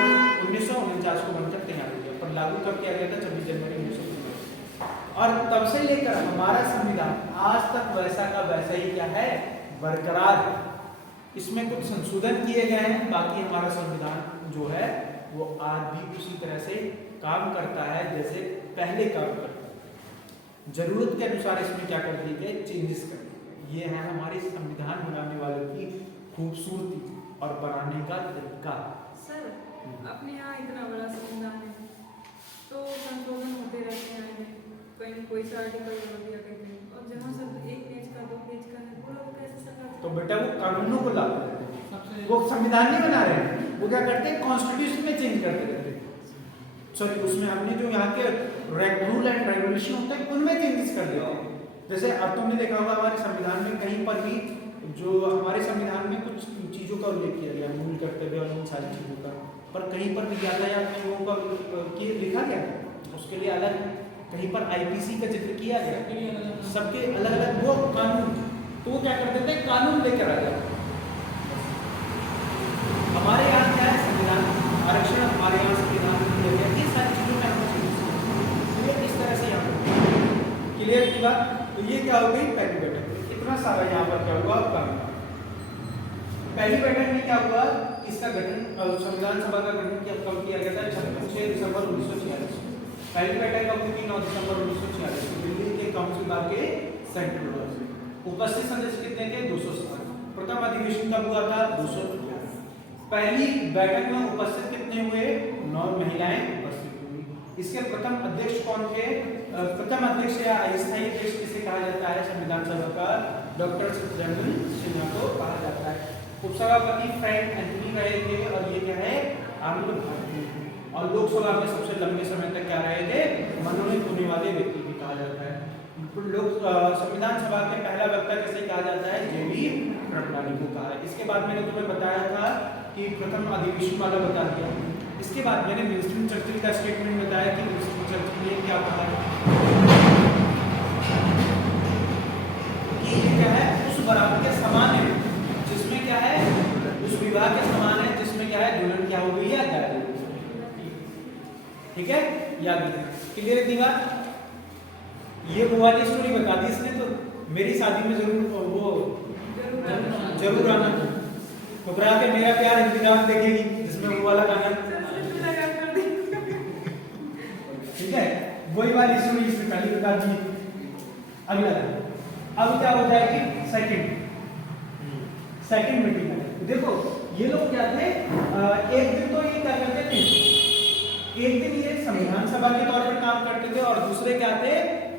1949 को बनकर तैयार हो गया, पर लागू कब किया गया था, 26 जनवरी 1950। और तब से लेकर हमारा संविधान आज तक वैसा का वैसा ही क्या है बरकरार है। इसमें कुछ संशोधन किए गए हैं, बाकी हमारा संविधान जो है वो आज भी उसी तरह से काम करता है जैसे पहले काम करता है। जरूरत के अनुसार इसमें क्या कर दिए गए, चेंजेस कर दिए गए। ये है हमारे संविधान बनाने वालों की खूबसूरती और बनाने का तरीका। सर अपने यहाँ इतना बड़ा संविधान है तो संशोधन होते रहते हैं, कहीं कोई सा आर्टिकल बदल दिया कहीं, और जहाँ सब एक पेज का 2 पेज का है वो लोग कैसे सरकार। तो बेटा वो कानूनों को लागू करते हैं, वो संविधान नहीं बना रहे हैं, वो क्या करते हैं कॉन्स्टिट्यूशन में चेंज करते रहते हैं। सॉरी, उसमें हमने जो यहाँ के रूल एंड रेगुलेशन होते हैं उनमें चेंजेस कर देते हैं। जैसे अब तुमने देखा होगा हमारे संविधान में कहीं पर भी जो हमारे संविधान में कुछ चीजों का उल्लेख किया गया, मूल कर्तव्य और उन सारी चीजों का, पर कहीं पर भी यातायात नियमों का लिखा गया उसके लिए अलग, कहीं पर आईपीसी का जिक्र किया गया, सबके अलग अलग वो कानून, तो वो क्या कर देते हैं कानून लेकर आ जाते हैं। हमारे यहाँ क्या है संविधान आरक्षण, हमारे यहाँ संविधान किया गया, ये सारी चीजों में हम चेंजेस इस तरह से यहाँ पर क्लियर की बात। तो ये क्या हो गई पहली बैठक, इतना सारा यहाँ पर क्या हुआ काम। पहली बैठक में क्या हुआ, इसका गठन संविधान सभा का गठन कब किया गया था, 6 दिसंबर 1946। पहली बैठक कब हुई थी, 9 दिसंबर 1946 दिल्ली के काउंसिल बाग के सेंट्रल हॉल में। उपस्थित सदस्य कितने थे, 207। प्रथम अधिवेशन कब हुआ था, 211। पहली बैठक में उपस्थित कितने हुए, 9 महिलाएं उपस्थित हुई। इसके प्रथम अध्यक्ष कौन थे, प्रथम अध्यक्ष या अस्थायी अध्यक्ष किसे कहा जाता है संविधान सभा का, डॉक्टर सत्येंद्र सिन्हा को कहा जाता है। उपसभापति फ्रैंक एंथनी रहे थे और ये क्या है आनंद भारती, और लोकसभा में सबसे लंबे समय तक क्या रहे थे, मनोनीत होने वाले व्यक्ति भी कहा जाता है। लोक संविधान सभा के पहला वक्ता किसे कहा जाता है, जेबी कृपलानी को कहा है। इसके बाद मैंने तुम्हें बताया था कि प्रथम अधिवेशन वाला बता दिया। इसके बाद मैंने विंस्टन चर्चिल का स्टेटमेंट बताया कि विंस्टन चर्चिल ने क्या कहा कि ये क्या है उस बारात के समान है जिसमें क्या है, उस विवाह के समान है जिसमें क्या है दुल्हन क्या हो गई है गायब हो गई। ठीक है, याद रखना। क्लियर थी बात। ये वो वाली स्टोरी बता दी इसने, तो मेरी शादी में जरूर वो जरूर आना, घबरा के मेरा प्यार इंतजार देखेगी जिसमें वो वाला गाना, ठीक है, वही वाली स्टोरी इसने पहले बता दी। अगला अब क्या हो जाएगी, सेकंड मीटिंग में देखो ये लोग क्या थे, एक दिन तो ये क्या करते थे, एक दिन ये संविधान सभा के तौर पर काम करते थे और दूसरे क्या थे,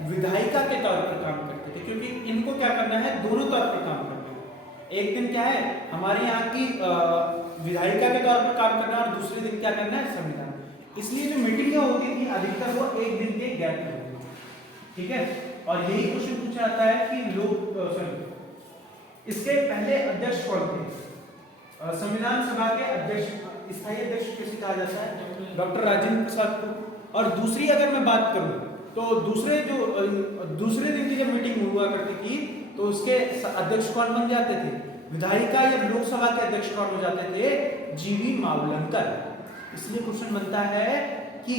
विधायिका के तौर पर काम करते थे, क्योंकि इनको क्या करना है, दोनों तौर पर काम करना है। एक दिन क्या है हमारे यहाँ की विधायिका के तौर पर काम करना है और दूसरे दिन क्या करना है संविधान। इसलिए जो मीटिंगें होती थी अधिकतर वो एक दिन के गैप में होती थी, ठीक है। और यही क्वेश्चन पूछा जाता है कि इसके पहले अध्यक्ष कौन थे? संविधान सभा के अध्यक्ष, स्थायी अध्यक्ष किसे कहा जाता है? डॉक्टर राजेंद्र प्रसाद को। और दूसरी अगर मैं बात करूं तो दूसरे दिन की जब मीटिंग हुआ करती थी तो उसके अध्यक्ष कौन बन जाते थे? विधायिका या लोकसभा के अध्यक्ष कौन हो जाते थे? जीवी मावलंकर। इसलिए क्वेश्चन बनता है कि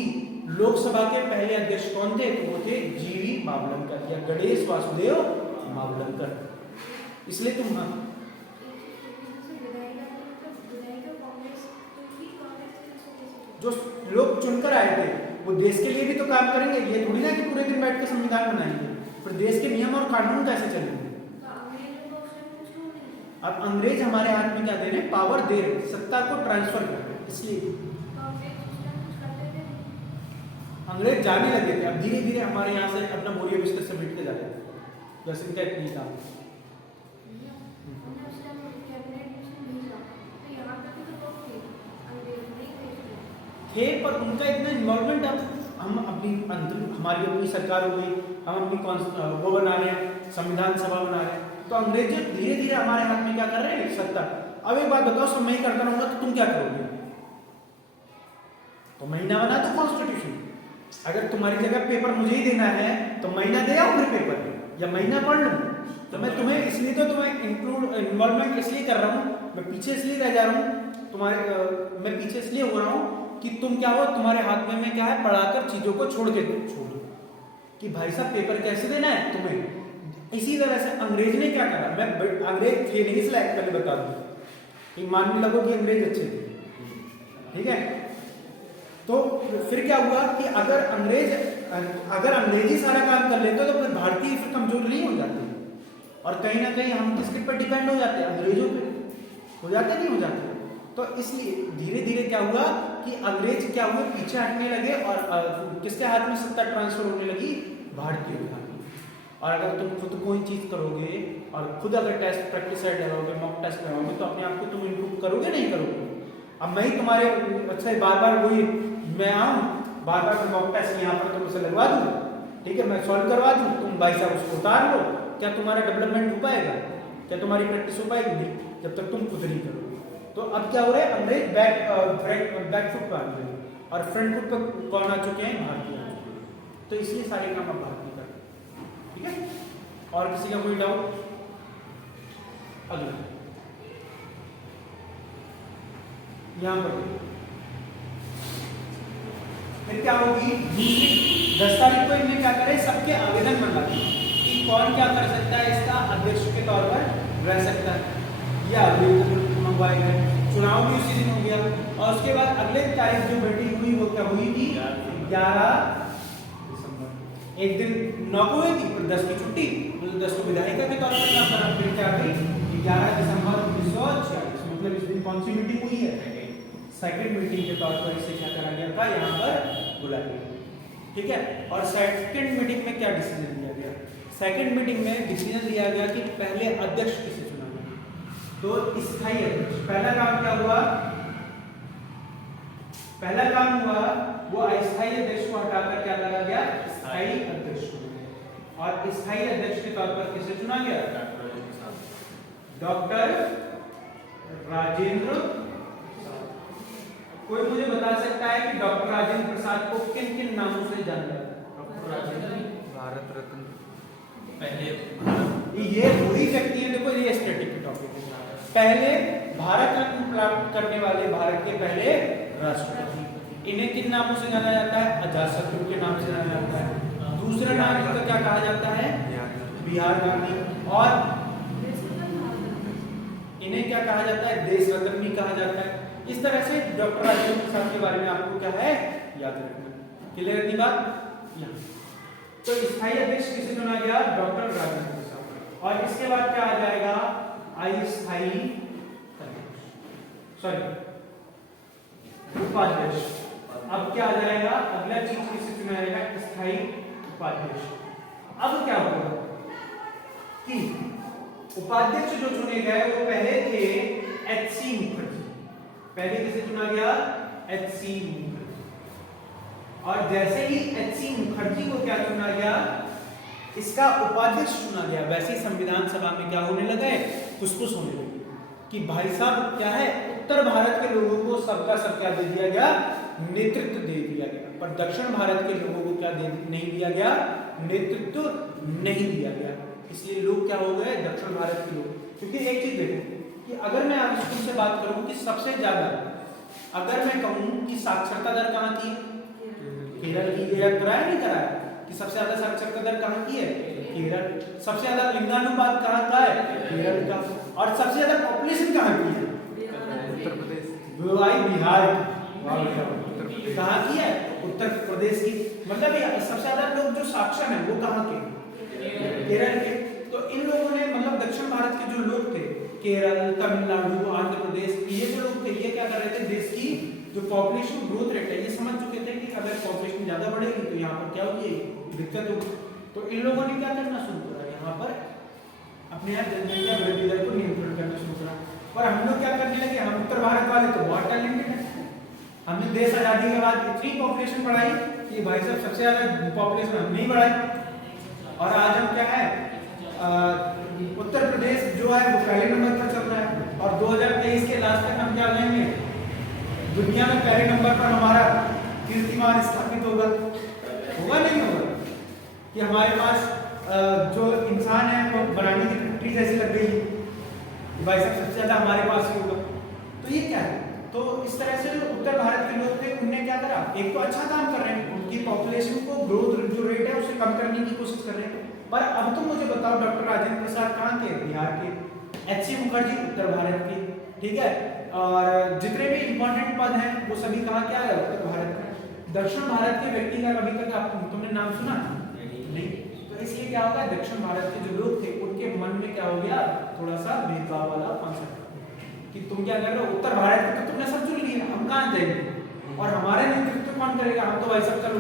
लोकसभा के पहले अध्यक्ष कौन थे? तो वो थे जीवी मावलंकर या गणेश वासुदेव मावलंकर। इसलिए तुम जो लोग चुनकर आए थे वो देश के लिए भी तो काम करेंगे, ये थोड़ी ना कि पूरे दिन बैठ के संविधान बनाएंगे, पर देश के नियम और कानून कैसे चलेंगे? अब अंग्रेज हमारे हाथ में क्या दे रहे हैं? पावर दे रहे हैं, सत्ता को ट्रांसफर कर रहे हैं। इसलिए अंग्रेज जाने लगे थे, अब धीरे धीरे हमारे यहाँ से अपना बोरिया बिस्तर से मिटते जा रहे थे, जैसे इनका इतनी काम थे, पर उनका इतना इन्वॉल्वमेंट अब हम हमारी अपनी सरकार हो गई, हम अपनी वो बना रहे हैं, संविधान सभा बना रहे हैं, तो अंग्रेज धीरे धीरे हमारे हाथ में क्या कर रहे हैं? सत्ता। अब एक बात बताओ, सब मैं ही करता रहूंगा तो तुम क्या करोगे? तो महीना बना दो कॉन्स्टिट्यूशन। अगर तुम्हारी जगह पेपर मुझे ही देना है तो महीना दे आओ फिर पेपर, या महीना पढ़ लूं। तो मैं तुम्हें इसलिए तो तुम्हें इन्वॉल्वमेंट इसलिए कर रहा हूँ, मैं पीछे इसलिए रह जा रहा हूँ तुम्हारे, मैं पीछे इसलिए हो रहा हूँ कि तुम क्या हो, तुम्हारे हाथ में मैं क्या है, पढ़ाकर चीजों को छोड़ दो कि भाई साहब पेपर कैसे देना है तुम्हें। इसी तरह से अंग्रेज ने क्या करा, मैं अंग्रेज थे नहीं इसलिए पहले बता दूं कि मानने लगो कि अंग्रेज अच्छे थे, ठीक है। तो फिर क्या हुआ कि अगर अंग्रेजी सारा काम कर लेते तो फिर भारतीय फिर कमजोर नहीं हो जाते, और कहीं ना कहीं हम किसके पर डिपेंड हो जाते? अंग्रेजों पे हो जाते, नहीं हो जाते। तो इसलिए धीरे धीरे क्या हुआ कि अंग्रेज क्या हुए, पीछे हटने लगे और किसके हाथ में सत्ता ट्रांसफर होने लगी? भारतीय के हाथ में। और अगर तुम खुद कोई चीज करोगे और खुद अगर टेस्ट प्रैक्टिस लगाओगे, मॉक टेस्ट लगाओगे, तो अपने आप को तुम इम्प्रूव करोगे नहीं करोगे? अब मैं ही तुम्हारे अच्छा बार बार वही मैं आऊँ बार बार मॉक टेस्ट यहाँ पर तुमसे लगवा दूँ, ठीक है, मैं सॉल्व करवा दूँ, तुम भाई साहब उसको उतार लो, क्या तुम्हारा डेवलपमेंट हो पाएगा? क्या तुम्हारी प्रैक्टिस हो पाएगी? नहीं, जब तक तुम खुद नहीं करोगे। तो अब क्या हो रहा है, अंग्रेज बैक फुट पर आ गए और फ्रंट फुट पर कौन आ चुके हैं? भारतीय आ चुके हैं। तो इसलिए सारे काम अब भारतीय कर, ठीक है। और किसी का कोई डाउट? अगला यहां पर फिर क्या होगी, 10 तारीख को इन्हें क्या करें, सबके आवेदन मंगा कि कौन क्या कर सकता है, इसका अध्यक्ष के तौर पर रह सकता है, या मंगवाए गए। चुनाव भी उसी दिन हो गया, और उसके बाद अगले तारीख जो मीटिंग हुई वो क्या हुई थी? 11 दिसंबर। एक दिन 9 को हुई थी, फिर 10 की छुट्टी, 10 को विधायिका के तौर पर काम करा, फिर क्या गई 11 दिसंबर 1946। मतलब इस दिन कौन सी मीटिंग हुई है? सेकंड मीटिंग के तौर पर इसे क्या करा गया था? यहाँ पर बुलाया गया, ठीक है। और सेकंड मीटिंग में क्या डिसीजन लिया गया? सेकंड मीटिंग में डिसीजन लिया गया कि पहले अध्यक्ष किसे चुना गया, तो स्थायी अध्यक्ष। पहला काम क्या हुआ? पहला काम हुआ वो अस्थायी अध्यक्ष को हटाकर क्या लगा गया? स्थायी अध्यक्ष चुना गया। और स्थायी अध्यक्ष के तौर पर किसे चुना गया? डॉक्टर राजेंद्र। कोई मुझे बता सकता है कि डॉक्टर राजेंद्र प्रसाद को किन किन नामों से जाना जाता है? डॉक्टर राजेंद्र भारत रत्न पहले ये वही व्यक्ति है, देखो ये स्टैटिक टॉपिक है। पहले भारत रत्न प्राप्त करने वाले भारत के पहले राष्ट्रपति, इन्हें किन नामों से जाना जाता है? अजातशत्रु के नाम से जाना जाता है। दूसरा नाम इनका क्या कहा जाता है? बिहार गांधी। और इन्हें क्या कहा जाता है? देश रत्न भी कहा जाता है। इस तरह से डॉक्टर राजेंद्र प्रसाद के बारे में आपको क्या है याद रखना। क्लियर है बात? यहाँ तो स्थायी अध्यक्ष किसे चुना गया? डॉक्टर राजेंद्र प्रसाद। और इसके बाद क्या आ जाएगा? अस्थायी अध्यक्ष, सॉरी उपाध्यक्ष। अब क्या आ जाएगा? अगला चीज किसे चुना जाएगा? स्थायी उपाध्यक्ष। अब क्या होगा कि उपाध्यक्ष जो चुने गए वो पहले थे एचसी मुखर्जी। पहले किसे चुना गया? एचसी मुखर्जी। और जैसे ही एच.सी. मुखर्जी को क्या चुना गया, इसका उपाध्यक्ष चुना गया, वैसे ही संविधान सभा में क्या होने लगा है, फुसफुस होने लगी कि भाई साहब क्या है, उत्तर भारत के लोगों को सबका सब क्या दे दिया गया, नेतृत्व दे दिया गया, पर दक्षिण भारत के लोगों को क्या नहीं दिया गया, नेतृत्व नहीं दिया गया। इसलिए लोग क्या हो गए, दक्षिण भारत के लोग। क्योंकि एक चीज देखो कि अगर मैं आज तुमसे बात करूं कि सबसे ज्यादा, अगर मैं कहूं कि साक्षरता दर कहां की है, केरल की, कराया नहीं कराया कि सबसे ज्यादा साक्षरता दर कहां की है, केरल। सबसे ज्यादा लिंगानुपात कहां का है, केरल का। और सबसे ज्यादा पॉपुलेशन कहां की है, उत्तर प्रदेश। बिहार कहां की है, उत्तर प्रदेश की। मतलब ये सबसे ज्यादा लोग जो साक्षर हैं वो कहां के, केरल के। तो इन लोगों ने, मतलब दक्षिण भारत के जो लोग थे, केरल, तमिलनाडु, आंध्र प्रदेश, ये जो लोग थे, ये क्या कर रहे थे, देश की जो पॉपुलेशन ग्रोथ रेट है, ये समझ चुके थे कि अगर पॉपुलेशन ज्यादा बढ़ेगी तो यहाँ पर क्या होगी, दिक्कत होगी। तो इन लोगों ने क्या करना शुरू करा, यहाँ पर अपने यहाँ जनसंख्या वृद्धि दर को नियंत्रण करना शुरू करा। पर हम लोग क्या करने लगे, हम उत्तर भारत वाले तो बहुत टैलेंटेड है, हमने देश आजादी के बाद इतनी पॉपुलेशन बढ़ाई कि भाई साहब सबसे ज्यादा पॉपुलेशन हमने ही बढ़ाई। और आज हम क्या है, उत्तर प्रदेश जो है वो पहले नंबर पर चल रहा है, और 2023 के लास्ट तक हम क्या लेंगे, दुनिया में पहले नंबर पर हमारा कीर्तिमान स्थापित होगा नहीं होगा, कि हमारे पास जो इंसान है वो बनाने की फैक्ट्री जैसी लग गई, भाई साहब सबसे ज्यादा हमारे पास ही होगा। तो ये क्या है, तो इस तरह से जो उत्तर भारत के लोग थे उनने क्या करा, एक तो अच्छा काम कर रहे हैं, उनकी पॉपुलेशन को ग्रोथ जो रेट है उसे कम करने की कोशिश कर रहे हैं। पर अब तुम मुझे बताओ, डॉक्टर राजेंद्र प्रसाद कहाँ के, बिहार के, एच.सी. मुखर्जी उत्तर भारत के, ठीक है, और जितने भी इंपॉर्टेंट पद हैं वो सभी कहाँ के आए, उत्तर भारत के। दक्षिण भारत के व्यक्ति का कभी तक तुमने नाम सुना नहीं। तो इसलिए क्या होगा, दक्षिण भारत के जो लोग थे उनके मन में क्या हो गया, थोड़ा सा भेदभाव वाला कॉन्सेप्ट कि तुम क्या कर रहे हो, उत्तर भारत के तो तुमने सब चुन लिया, हम कहाँ जाएंगे, और हमारे नेतृत्व कौन करेगा, हम तो भाई सब चलो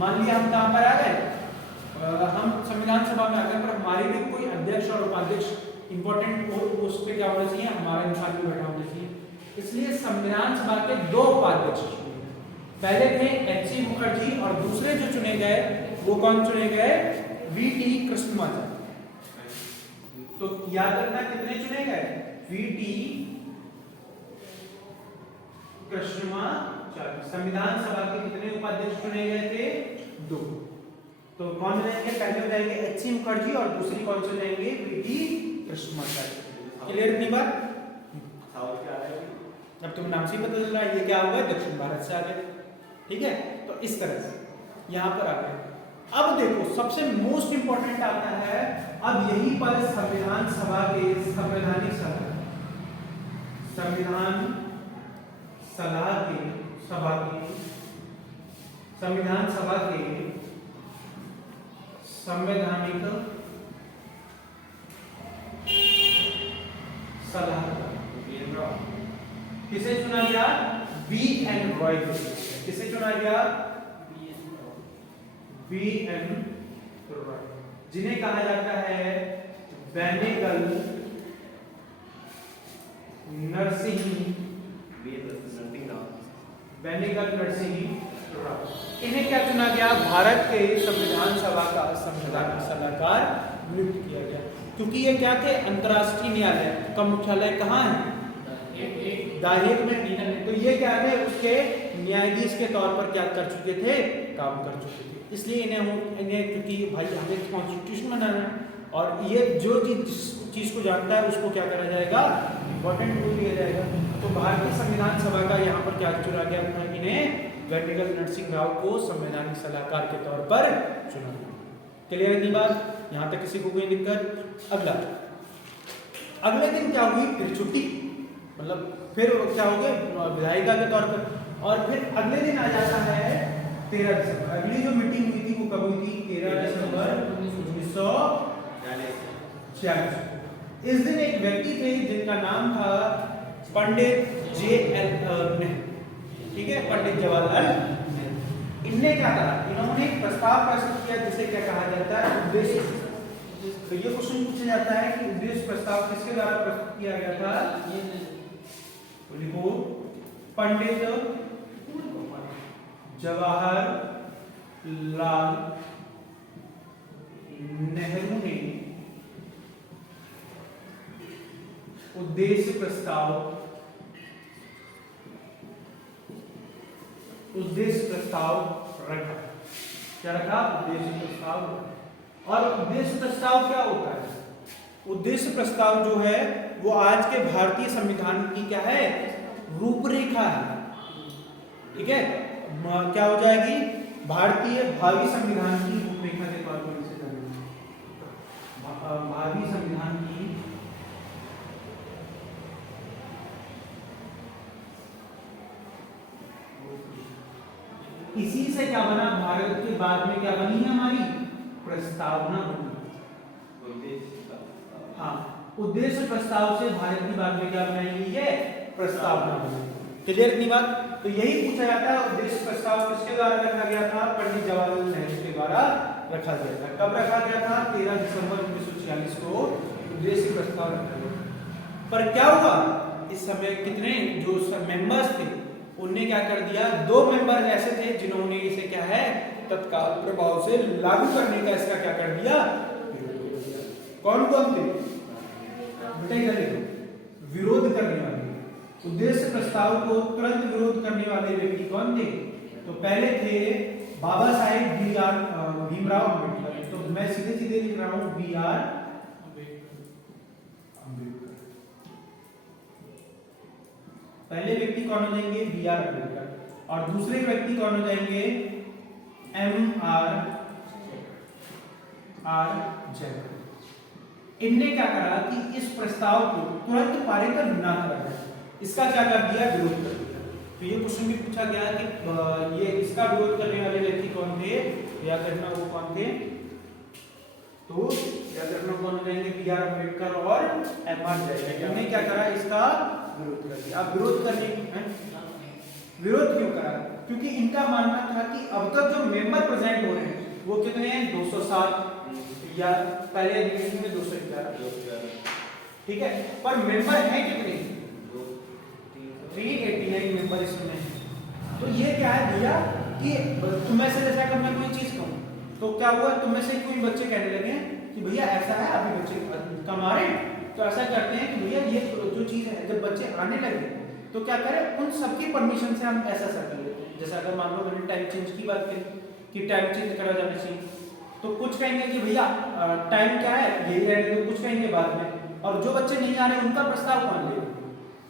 मान लिया हम कहाँ पर आ गए, हम संविधान सभा में आ गए, पर हमारे भी कोई अध्यक्ष और उपाध्यक्ष इंपॉर्टेंट पोस्ट पे क्या होना चाहिए, हमारा इंसान भी बैठा होना चाहिए। इसलिए संविधान सभा के 2 उपाध्यक्ष, पहले थे एच.सी. मुखर्जी, और दूसरे जो चुने गए वो कौन चुने गए, वी.टी. कृष्णमाचार्य। तो याद रखना कितने चुने गए, वी.टी. कृष्णमाचार्य। संविधान सभा के कितने उपाध्यक्ष चुने गए थे, 2। तो कौन रहेंगे, पहले हो जाएंगे एच.सी. मुखर्जी और दूसरी कौन से रहेंगे, वी.टी. कृष्णमाचार्य। क्लियर इतनी बात, साउथ के आ रहे हैं। अब तुम नाम से ही पता चल रहा है ये क्या होगा, दक्षिण भारत से आ गए, ठीक है। तो इस तरह से यहाँ पर आ गए। अब देखो सबसे मोस्ट इंपॉर्टेंट आता है, अब यही पर संविधान सभा के संवैधानिक सलाह, संविधान सलाह के सभा के संविधान सभा के संवैधानिक सलाहकार किसे चुना गया, बी.एन. रॉय। किसे चुना गया, बी.एन. रॉय, जिन्हें कहा जाता है बेनेगल नरसिंह, बेनेगल नरसिंह राव। इन्हें क्या चुना गया, भारत के संविधान सभा का संवैधानिक सलाहकार नियुक्त किया गया। क्योंकि ये क्या थे, अंतर्राष्ट्रीय न्यायालय का मुख्यालय कहाँ है, दाहेग में। तो ये क्या थे, उसके न्यायाधीश के तौर पर क्या कर चुके थे, काम कर चुके थे। इसलिए इन्हें क्योंकि भाई हमें कॉन्स्टिट्यूशन बनाना है, और ये जो चीज को जानता है उसको क्या करा जाएगा, इंपॉर्टेंट रूल दिया जाएगा। तो भारतीय संविधान सभा का यहाँ पर क्या चुना गया, इन्हें बेनेगल नरसिंह राव को संवैधानिक सलाहकार के तौर पर चुना गया। क्लियर है बात, यहाँ तक किसी को कोई दिक्कत। अगले दिन क्या हुई, फिर छुट्टी, मतलब फिर क्या हो गया, विधायिका के तौर पर। और फिर अगले दिन आ जाता है 13 दिसंबर। अगली जो मीटिंग हुई थी वो कब हुई थी, 13 दिसंबर 1946। इस दिन एक व्यक्ति थे जिनका नाम था पंडित J.L. नेहरू, ठीक है, पंडित जवाहरलाल नेहरू। इनने क्या कहा, इन्होंने एक प्रस्ताव प्रस्तुत किया जिसे क्या कहा जाता है, उद्देश्य। तो ये क्वेश्चन पूछा जाता है कि उद्देश्य प्रस्ताव किसके द्वारा प्रस्तुत किया गया था, लिखो पंडित जवाहरलाल नेहरू ने उद्देश्य प्रस्ताव रखा। क्या रखा? उद्देश्य प्रस्ताव। और उद्देश्य प्रस्ताव क्या होता है? उद्देश्य प्रस्ताव जो है वो आज के भारतीय संविधान की क्या है? रूपरेखा है। ठीक है, क्या हो जाएगी? भारतीय भावी संविधान की रूपरेखा के तौर पर इसे जाना। भावी संविधान की इसी से क्या बना? भारत के बाद में क्या बनी है हमारी? प्रस्तावना बनी। हाँ, उद्देश्य प्रस्ताव से भारत की बाद में क्या बनाई गई है? प्रस्तावना बनी। क्लियर इतनी बात? तो यही पूछा जाता है, उद्देश्य प्रस्ताव किसके द्वारा रखा गया था? पंडित जवाहरलाल नेहरू के द्वारा रखा गया था। कब रखा गया था? 13 दिसंबर 1946 को उद्देश्य प्रस्ताव रखा गया। पर क्या हुआ? इस समय कितने जो मेंबर्स थे उनने क्या कर दिया? 2 मेंबर ऐसे थे जिन्होंने इसे क्या है? तत्काल प्रभाव से लागू करने का इसका क्या कर दिया? कौन कौन थे? विरोध करने वाले। उद्देश्य प्रस्ताव को तुरंत विरोध करने वाले व्यक्ति कौन थे? तो पहले थे बाबा साहेब भीमराव अम्बेडकर। तो मैं सीधे सीधे लिख रहा हूं BR अम्बेडकर। पहले व्यक्ति कौन हो जाएंगे? BR अम्बेडकर। और दूसरे व्यक्ति कौन हो जाएंगे? MR जयकर। इनने क्या करा कि इस प्रस्ताव को तुरंत पारित ना करा, इसका क्या कर दिया? विरोध कर दिया। तो ये क्वेश्चन भी पूछा गया कि ये इसका विरोध करने वाले व्यक्ति कौन थे? याद रखना वो कौन थे? तो याद रखना कौन हो जाएंगे? BR अम्बेडकर और MR जयकर। इन्होंने क्या करा? इसका विरोध कर दिया। अब विरोध क्यों करा? क्योंकि इनका मानना था कि अब तक जो मेंबर प्रेजेंट हो रहे हैं वो कितने हैं? 207 या पहले एडमिशन में 211। ठीक है, पर मेंबर हैं कितने? 389 मेंबर इसमें हैं। तो ये क्या है भैया कि तुम्हें से जैसा अगर मैं कोई चीज कहूं तो क्या हुआ? तुम्हें से कोई बच्चे कहने लगे कि भैया ऐसा है, अभी बच्चे कमा रहे हैं, तो ऐसा करते हैं कि भैया ये जो चीज है, जब बच्चे आने लगे तो क्या करें? उन सबकी परमिशन से हम ऐसा कर लेते हैं। जैसे अगर मान लो मैंने टाइम चेंज की बात करी कि टाइम चेंज करा जाना चाहिए, तो कुछ कहेंगे कि भैया टाइम क्या है यही रहने दो, कुछ कहेंगे बाद में। और जो बच्चे नहीं आ रहे उनका प्रस्ताव कौन लेगा?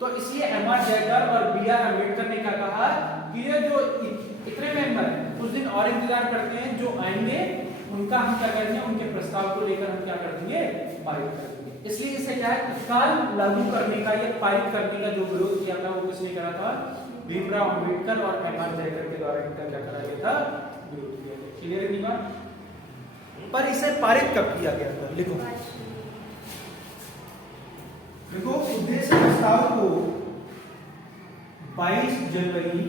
तो इसलिए MR जयकर और BR अम्बेडकर ने क्या कहा कि ये जो इतने मेंबर हैं कुछ दिन और इंतजार करते हैं, जो आएंगे उनका हम क्या करेंगे? उनके प्रस्ताव को लेकर हम क्या कर देंगे? पारित कर देंगे। इसलिए इसे क्या है? तत्काल लागू करने का या पारित करने का जो विरोध किया था वो किसने करा था? भीमराव अम्बेडकर और MR जयकर के द्वारा इनका क्या करा गया था? विरोध किया गया। क्लियर है नहीं बात? पर इसे पारित कब किया गया था? लिखो उद्देश्य प्रस्ताव को 22 जनवरी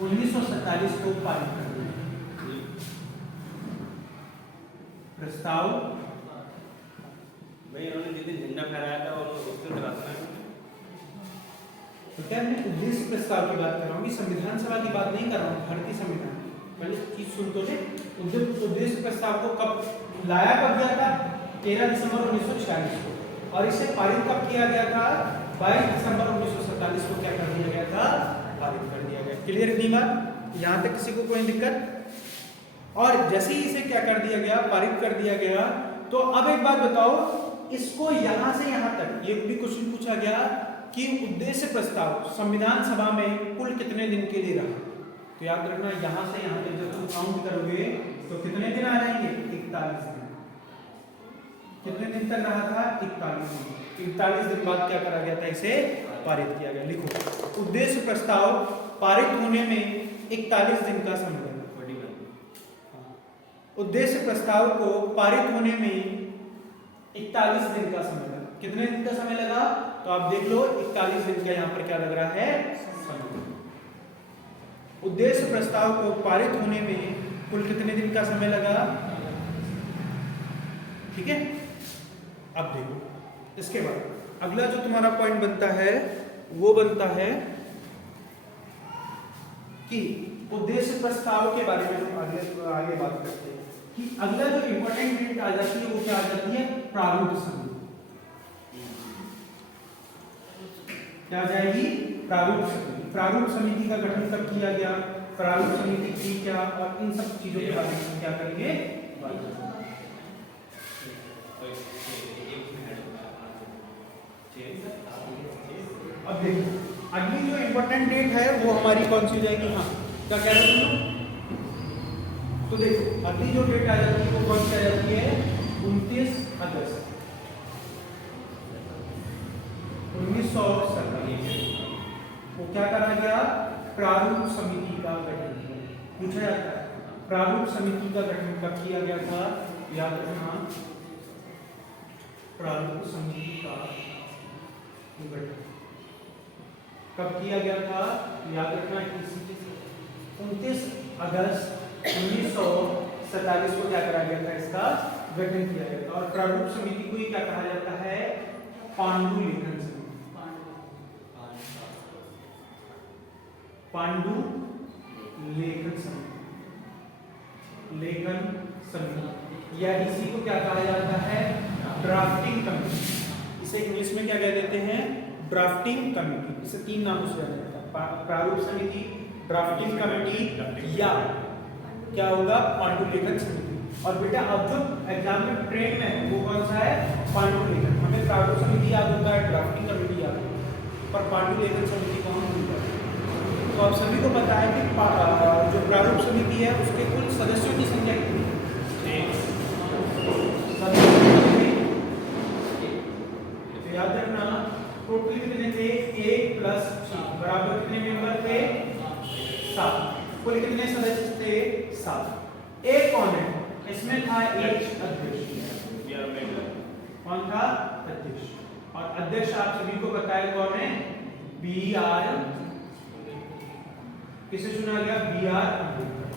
1947 को पारित कर दिया। प्रस्ताव भाई उन्होंने जिस दिन झंडा फहराया था और उस दिन रास्ता तो क्या मैं उद्देश्य प्रस्ताव की बात कर रहा हूँ, संविधान सभा की बात नहीं कर रहा हूँ, भारतीय संविधान। पहले चीज सुन तो ले। उद्देश्य प्रस्ताव को कब लाया? कब गया था? 13 दिसंबर 1946 को। और इसे पारित कब किया गया था? 22 दिसंबर 1947 को क्या कर दिया गया था? पारित कर दिया गया। क्लियर इतनी बात? यहाँ तक किसी को कोई दिक्कत? और जैसे ही इसे क्या कर दिया गया? पारित कर दिया गया। तो अब एक बात बताओ, इसको यहां से यहां तक ये भी क्वेश्चन पूछा गया कि उद्देश्य प्रस्ताव संविधान सभा में कुल कितने दिन के लिए रहा? तो याद रखना यहां से यहां तक जब तुम काउंट करोगे तो कितने दिन आ जाएंगे? 41 दिन। कितने दिन तक रहा था? 41 दिन। 41 दिन बाद क्या करा गया था? इसे पारित किया गया। लिखो उद्देश्य प्रस्ताव पारित होने में 41 दिन का समय लगा। उद्देश्य प्रस्ताव को पारित होने में 41 दिन का समय लगा। कितने दिन का समय लगा? तो आप देख लो 41 दिन का यहाँ पर क्या लग रहा है? समय। उद्देश्य प्रस्ताव को पारित होने में कुल कितने दिन का समय लगा? ठीक है, अब देखो इसके बाद अगला जो तुम्हारा पॉइंट बनता है वो बनता है कि उद्देश्य प्रस्ताव के बारे में हम आगे बात करते हैं कि अगला जो इंपॉर्टेंट डेट आ जाती है वो क्या आ जाती है, प्रारूप समिति। क्या आ जाएगी, प्रारूप समिति। प्रारूप समिति का गठन कब किया गया, प्रारूप समिति थी क्या, और इन सब चीजों के बारे में हम क्या करेंगे, बात करेंगे। अब देखो अगली जो इंपॉर्टेंट डेट है वो हमारी कौन सी हो जाएगी, हाँ क्या कह रहे हो तुम, तो देखो अगली जो डेट आ जाती है वो कौन सी आ जाती है, 29 अगस्त 1970। वो क्या करा गया, प्रारूप समिति का गठन पूछा जाता है। प्रारूप समिति का गठन कब किया गया था, याद रखना, प्रारूप समिति का गठन कब किया गया था, याद रखना, 29 अगस्त 1947 को क्या करा गया था, इसका गठन किया गया था। और प्रारूप समिति को ही क्या कहा जाता है, पांडुलेखन समिति। पांडुलेखन समिति, लेखन समिति, या इसी को क्या कहा जाता है, ड्राफ्टिंग कमेटी। इसे इंग्लिश में क्या कह देते हैं, ड्राफ्टिंग कमेटी। इसे 3 नामों से जाना जाता है, प्रारूप समिति, ड्राफ्टिंग कमेटी, या क्या होगा, पांडुलेखन समिति। और बेटा अब जो एग्जाम में ट्रेंड में है वो कौन सा है, पांडुलेखन। हमें प्रारूप समिति याद होता है, ड्राफ्टिंग कमेटी याद होता है, पर पांडुलेखन समिति को हम भूल जाते हैं। तो आप सभी को पता है कि जो प्रारूप समिति है उसके कुल सदस्यों की संख्या कितनी है, तो याद रखना टोटल कितने थे, 1 प्लस 6 बराबर कितने मेंबर थे, 7। कुल कितने सदस्य थे, 7। एक कौन है, इसमें था एक अध्यक्ष। कौन था, अध्यक्ष। और अध्यक्ष आप सभी को पता है कौन है, BR, किसे चुना गया, BR अम्बेडकर।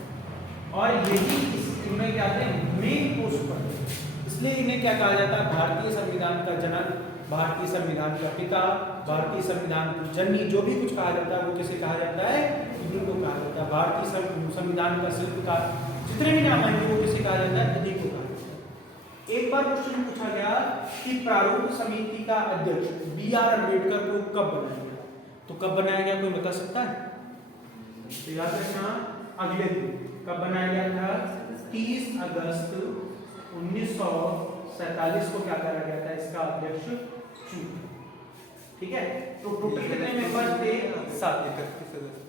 और यही इन्हें क्या थे, मेन पोस्ट पर, इसलिए इन्हें क्या कहा जाता है, भारतीय संविधान का जनक, भारतीय संविधान का पिता, भारतीय संविधान की जननी, जो भी कुछ कहा जाता है वो किसे कहा जाता है, इन्हीं को कहा जाता है। भारतीय संविधान का शिल्पकार, जितने भी नाम आएंगे वो किसे कहा जाता है, इन्हीं को कहा जाता है। एक बार क्वेश्चन पूछा गया कि प्रारूप समिति का अध्यक्ष BR अम्बेडकर को कब बनाया गया, तो कब बनाया गया कोई बता सकता है, तो याद रखना अगले दिन कब बनाया गया था, 30 अगस्त 1947 को क्या करा गया था, इसका अध्यक्ष चुना। ठीक है, तो टोटल कितने मेंबर थे, 7। 31 अगस्त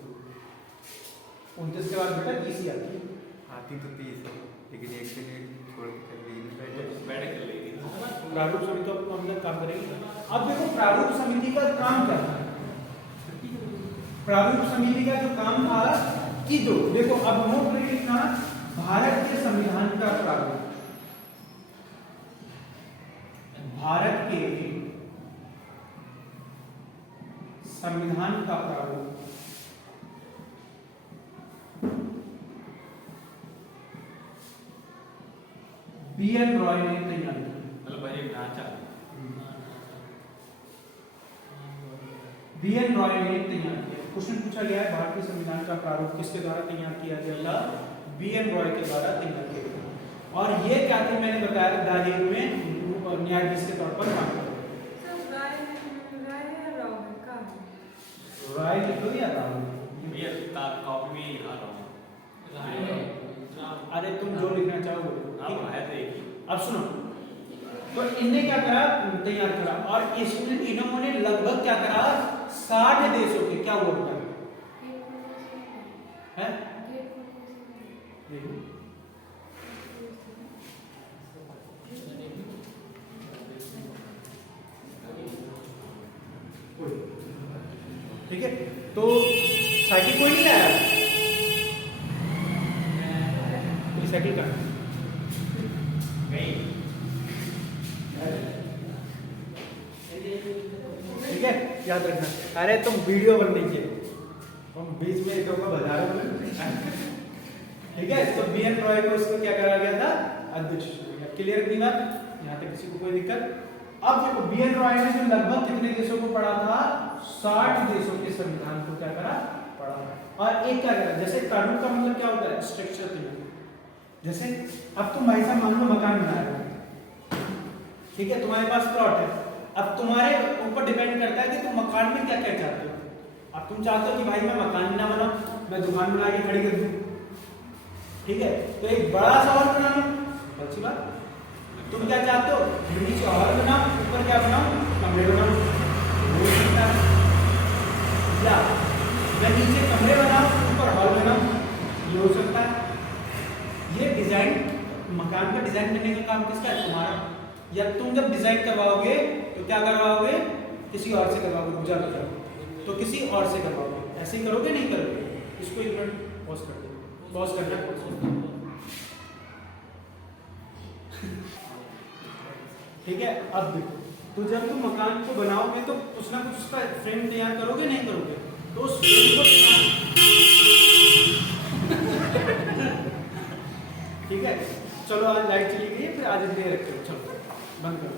29 के बाद बेटा 30 ही आती है, आती तो 30 है, लेकिन एक दिन छोड़ के बैठ कर लेगी। प्रारूप समिति तो हम लोग काम करेंगे। अब देखो प्रारूप समिति का काम क्या था, प्रारूप समिति का जो काम था कि दो, देखो अब नोट करके लिखना, भारत के संविधान का प्रारूप, भारत के संविधान का प्रारूप BN रॉय ने तैयार किया। मतलब भाई एक ढांचा, BN रॉय ने तैयार किया। क्वेश्चन पूछा गया है भारतीय संविधान का प्रारूप किसके द्वारा तैयार किया गया था, BN रॉय के द्वारा तैयार किया गया। और ये क्या थे, मैंने बताया दायर में न्यायाधीश के तौर पर काम करते। राय लिखो या राहुल, ये कॉपी में आ रहा हूँ। अरे तुम जो लिखना चाहो वो। हाँ है तो एक ही। अब सुनो, तो इनने क्या करा, तैयार करा, और इसमें इन्होंने लगभग क्या करा, 60 देशों के क्या हुआ है, ठीक है। तो साइकिल कोई नहीं लाया, साइकिल का ठीक है, याद रखना। अरे तुम वीडियो बन लीजिए, हम बीच में एक बजा रहे, ठीक है। तो BN रॉय को इसको क्या करा गया था, अध्यक्ष। क्लियर की बात, यहाँ तक किसी को कोई दिक्कत। अब देखो BN रॉय ने जो लगभग कितने देशों को पढ़ा था, 60 देशों के संविधान को क्या करा, पढ़ा। और एक क्या करा, जैसे कानून का मतलब क्या होता है, स्ट्रक्चर पे। जैसे अब तुम भाई साहब मान लो मकान बना रहे हो, ठीक है, तुम्हारे पास प्लॉट है। अब तुम्हारे ऊपर डिपेंड करता है कि तुम मकान में क्या क्या चाहते हो। अब तुम चाहते हो कि भाई मैं मकान ना बनाऊं, मैं दुकान बना के खड़ी कर दूं, ठीक है, तो एक बड़ा सा हॉल बना लो, अच्छी बात। तुम क्या चाहते हो, नीचे हॉल बनाओ, ऊपर क्या बनाओ, कमरे बनाओ, हो सकता है। या मैं नीचे कमरे बनाओ, ऊपर हॉल बनाओ, ये हो सकता है। ये डिजाइन, मकान का डिजाइन करने का काम किसका है, तुम्हारा। या तुम जब डिजाइन करवाओगे तो क्या करवाओगे, किसी और से करवाओगे, पूजा कर जाओ तो किसी और से करवाओगे, ऐसे ही करोगे नहीं करोगे। इसको एक मिनट पॉज कर दो, पॉज करना, ठीक है। अब देखो, तो जब तुम मकान को बनाओगे तो कुछ ना कुछ उसका फ्रेम तैयार करोगे नहीं करोगे, तो उस फ्रेम को ठीक है। चलो आज लाइट चली गई, फिर आज देर रखते हो, चलो बंद करो।